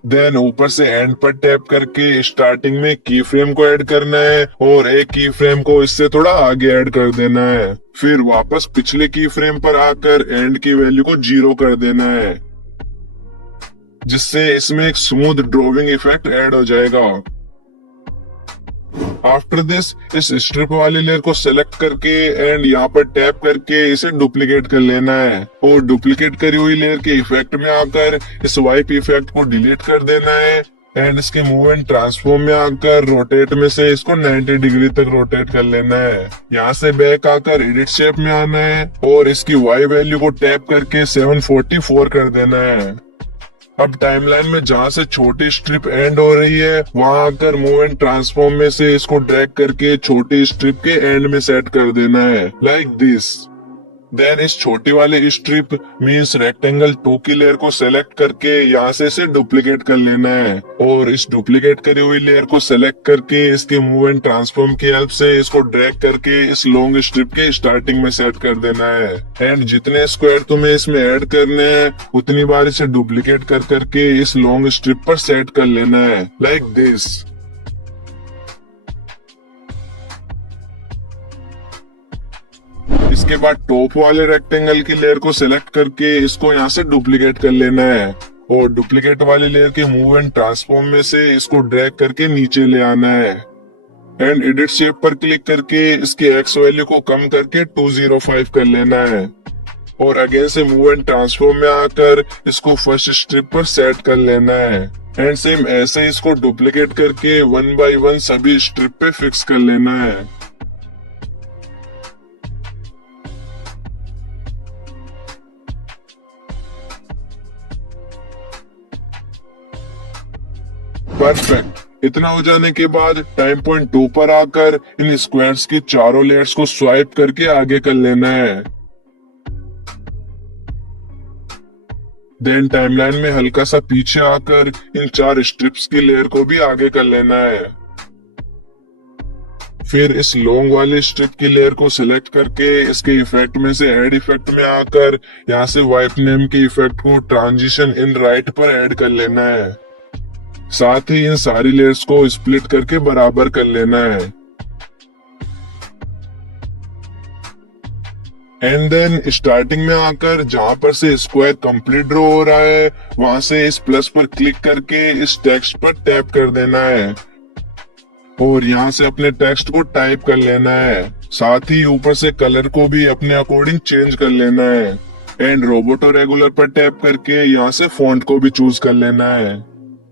देन ऊपर से एंड पर टैप करके स्टार्टिंग में की फ्रेम को ऐड करना है और एक की फ्रेम को इससे थोड़ा आगे ऐड कर देना है। फिर वापस पिछले की फ्रेम पर आकर एंड की वैल्यू को 0 कर देना है जिससे इसमें एक स्मूथ ड्रॉइंग इफेक्ट ऐड हो जाएगा। आफ्टर दिस इस स्ट्रिप वाली लेयर को सेलेक्ट करके एंड यहाँ पर टैप करके इसे डुप्लीकेट कर लेना है और डुप्लीकेट करी हुई लेयर के इफेक्ट में आकर इस वाइप इफेक्ट को डिलीट कर देना है एंड इसके मूव एंड ट्रांसफॉर्म में आकर रोटेट में से इसको 90 डिग्री तक रोटेट कर लेना है। यहाँ से बैक आकर एडिट शेप में आना है और इसकी वाई वैल्यू को टैप करके 744 कर देना है। अब टाइमलाइन में जहाँ से छोटी स्ट्रिप एंड हो रही है वहाँ आकर मूव एंड ट्रांसफॉर्म में से इसको ड्रैग करके छोटी स्ट्रिप के एंड में सेट कर देना है, लाइक दिस। देन इस छोटी वाले स्ट्रिप मींस रेक्टेंगल 2 की लेयर को सेलेक्ट करके यहाँ से इसे डुप्लीकेट कर लेना है और इस डुप्लीकेट करी हुई लेयर को सेलेक्ट करके इसके मूव एंड ट्रांसफॉर्म की हेल्प से इसको ड्रैग करके इस लॉन्ग स्ट्रिप के स्टार्टिंग में सेट कर देना है। एंड जितने स्क्वायर तुम्हें इसमें ऐड करने हैं उतनी बार इसे डुप्लीकेट कर करके इस लॉन्ग स्ट्रिप पर सेट कर लेना है, लाइक दिस। इसके बाद टॉप वाले रेक्टेंगल की लेयर को सिलेक्ट करके इसको यहाँ से डुप्लीकेट कर लेना है और डुप्लीकेट वाली लेयर के मूव एंड ट्रांसफॉर्म में से इसको ड्रैग करके नीचे ले आना है एंड एडिट शेप पर क्लिक करके इसकी एक्स वैल्यू को कम करके 205 कर लेना है और अगेन से मूव एंड ट्रांसफॉर्म में आकर इसको फर्स्ट स्ट्रिप पर सेट कर लेना है एंड सेम ऐसे इसको डुप्लीकेट करके 1 बाय 1 सभी स्ट्रिप पे फिक्स कर लेना है। परफेक्ट। इतना हो जाने के बाद टाइम पॉइंट 2 पर आकर इन स्क्वायर्स की चारों लेयर्स को स्वाइप करके आगे कर लेना है। देन टाइमलाइन में हल्का सा पीछे आकर इन 4 स्ट्रिप्स की लेयर को भी आगे कर लेना है। फिर इस लॉन्ग वाले स्ट्रिप की लेयर को सिलेक्ट करके इसके इफेक्ट में से ऐड इफेक्ट में आकर यहाँ से वाइप नेम के इफेक्ट को ट्रांजिशन इन राइट पर ऐड कर लेना है। साथ ही इन सारी लेयर्स को स्प्लिट करके बराबर कर लेना है एंड देन स्टार्टिंग में आकर जहां पर से स्क्वायर कंप्लीट ड्रॉ हो रहा है वहां से इस प्लस पर क्लिक करके इस टेक्स्ट पर टैप कर देना है और यहाँ से अपने टेक्स्ट को टाइप कर लेना है। साथ ही ऊपर से कलर को भी अपने अकॉर्डिंग चेंज कर लेना है एंड रोबोटो रेगुलर पर टैप करके यहाँ से फॉन्ट को भी चूज कर लेना है।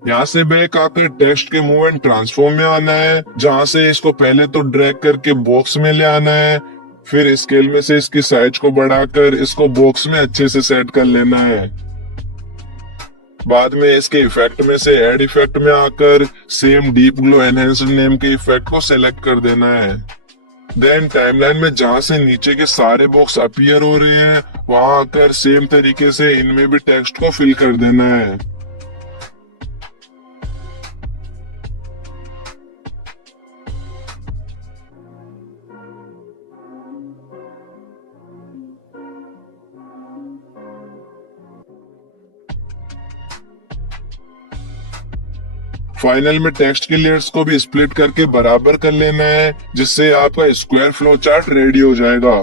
यहाँ से बैक आकर टेक्स्ट के मूव एंड ट्रांसफॉर्म में आना है जहाँ से इसको पहले तो ड्रैग करके बॉक्स में ले आना है, फिर स्केल में से इसकी साइज को बढ़ाकर इसको बॉक्स में अच्छे से सेट कर लेना है। बाद में इसके इफेक्ट में से ऐड इफेक्ट में आकर same deep glow enhanced name के इफेक्ट को सेलेक्ट कर देना है। देन टाइमलाइन में जहाँ से नीचे के सारे बॉक्स अपीयर हो रहे हैं वहां आकर सेम तरीके से इनमें भी टेक्स्ट को फिल कर देना है। फाइनल में टेक्स्ट के लेयर्स को भी स्प्लिट करके बराबर कर लेना है जिससे आपका स्क्वायर फ्लो चार्ट रेडी हो जाएगा।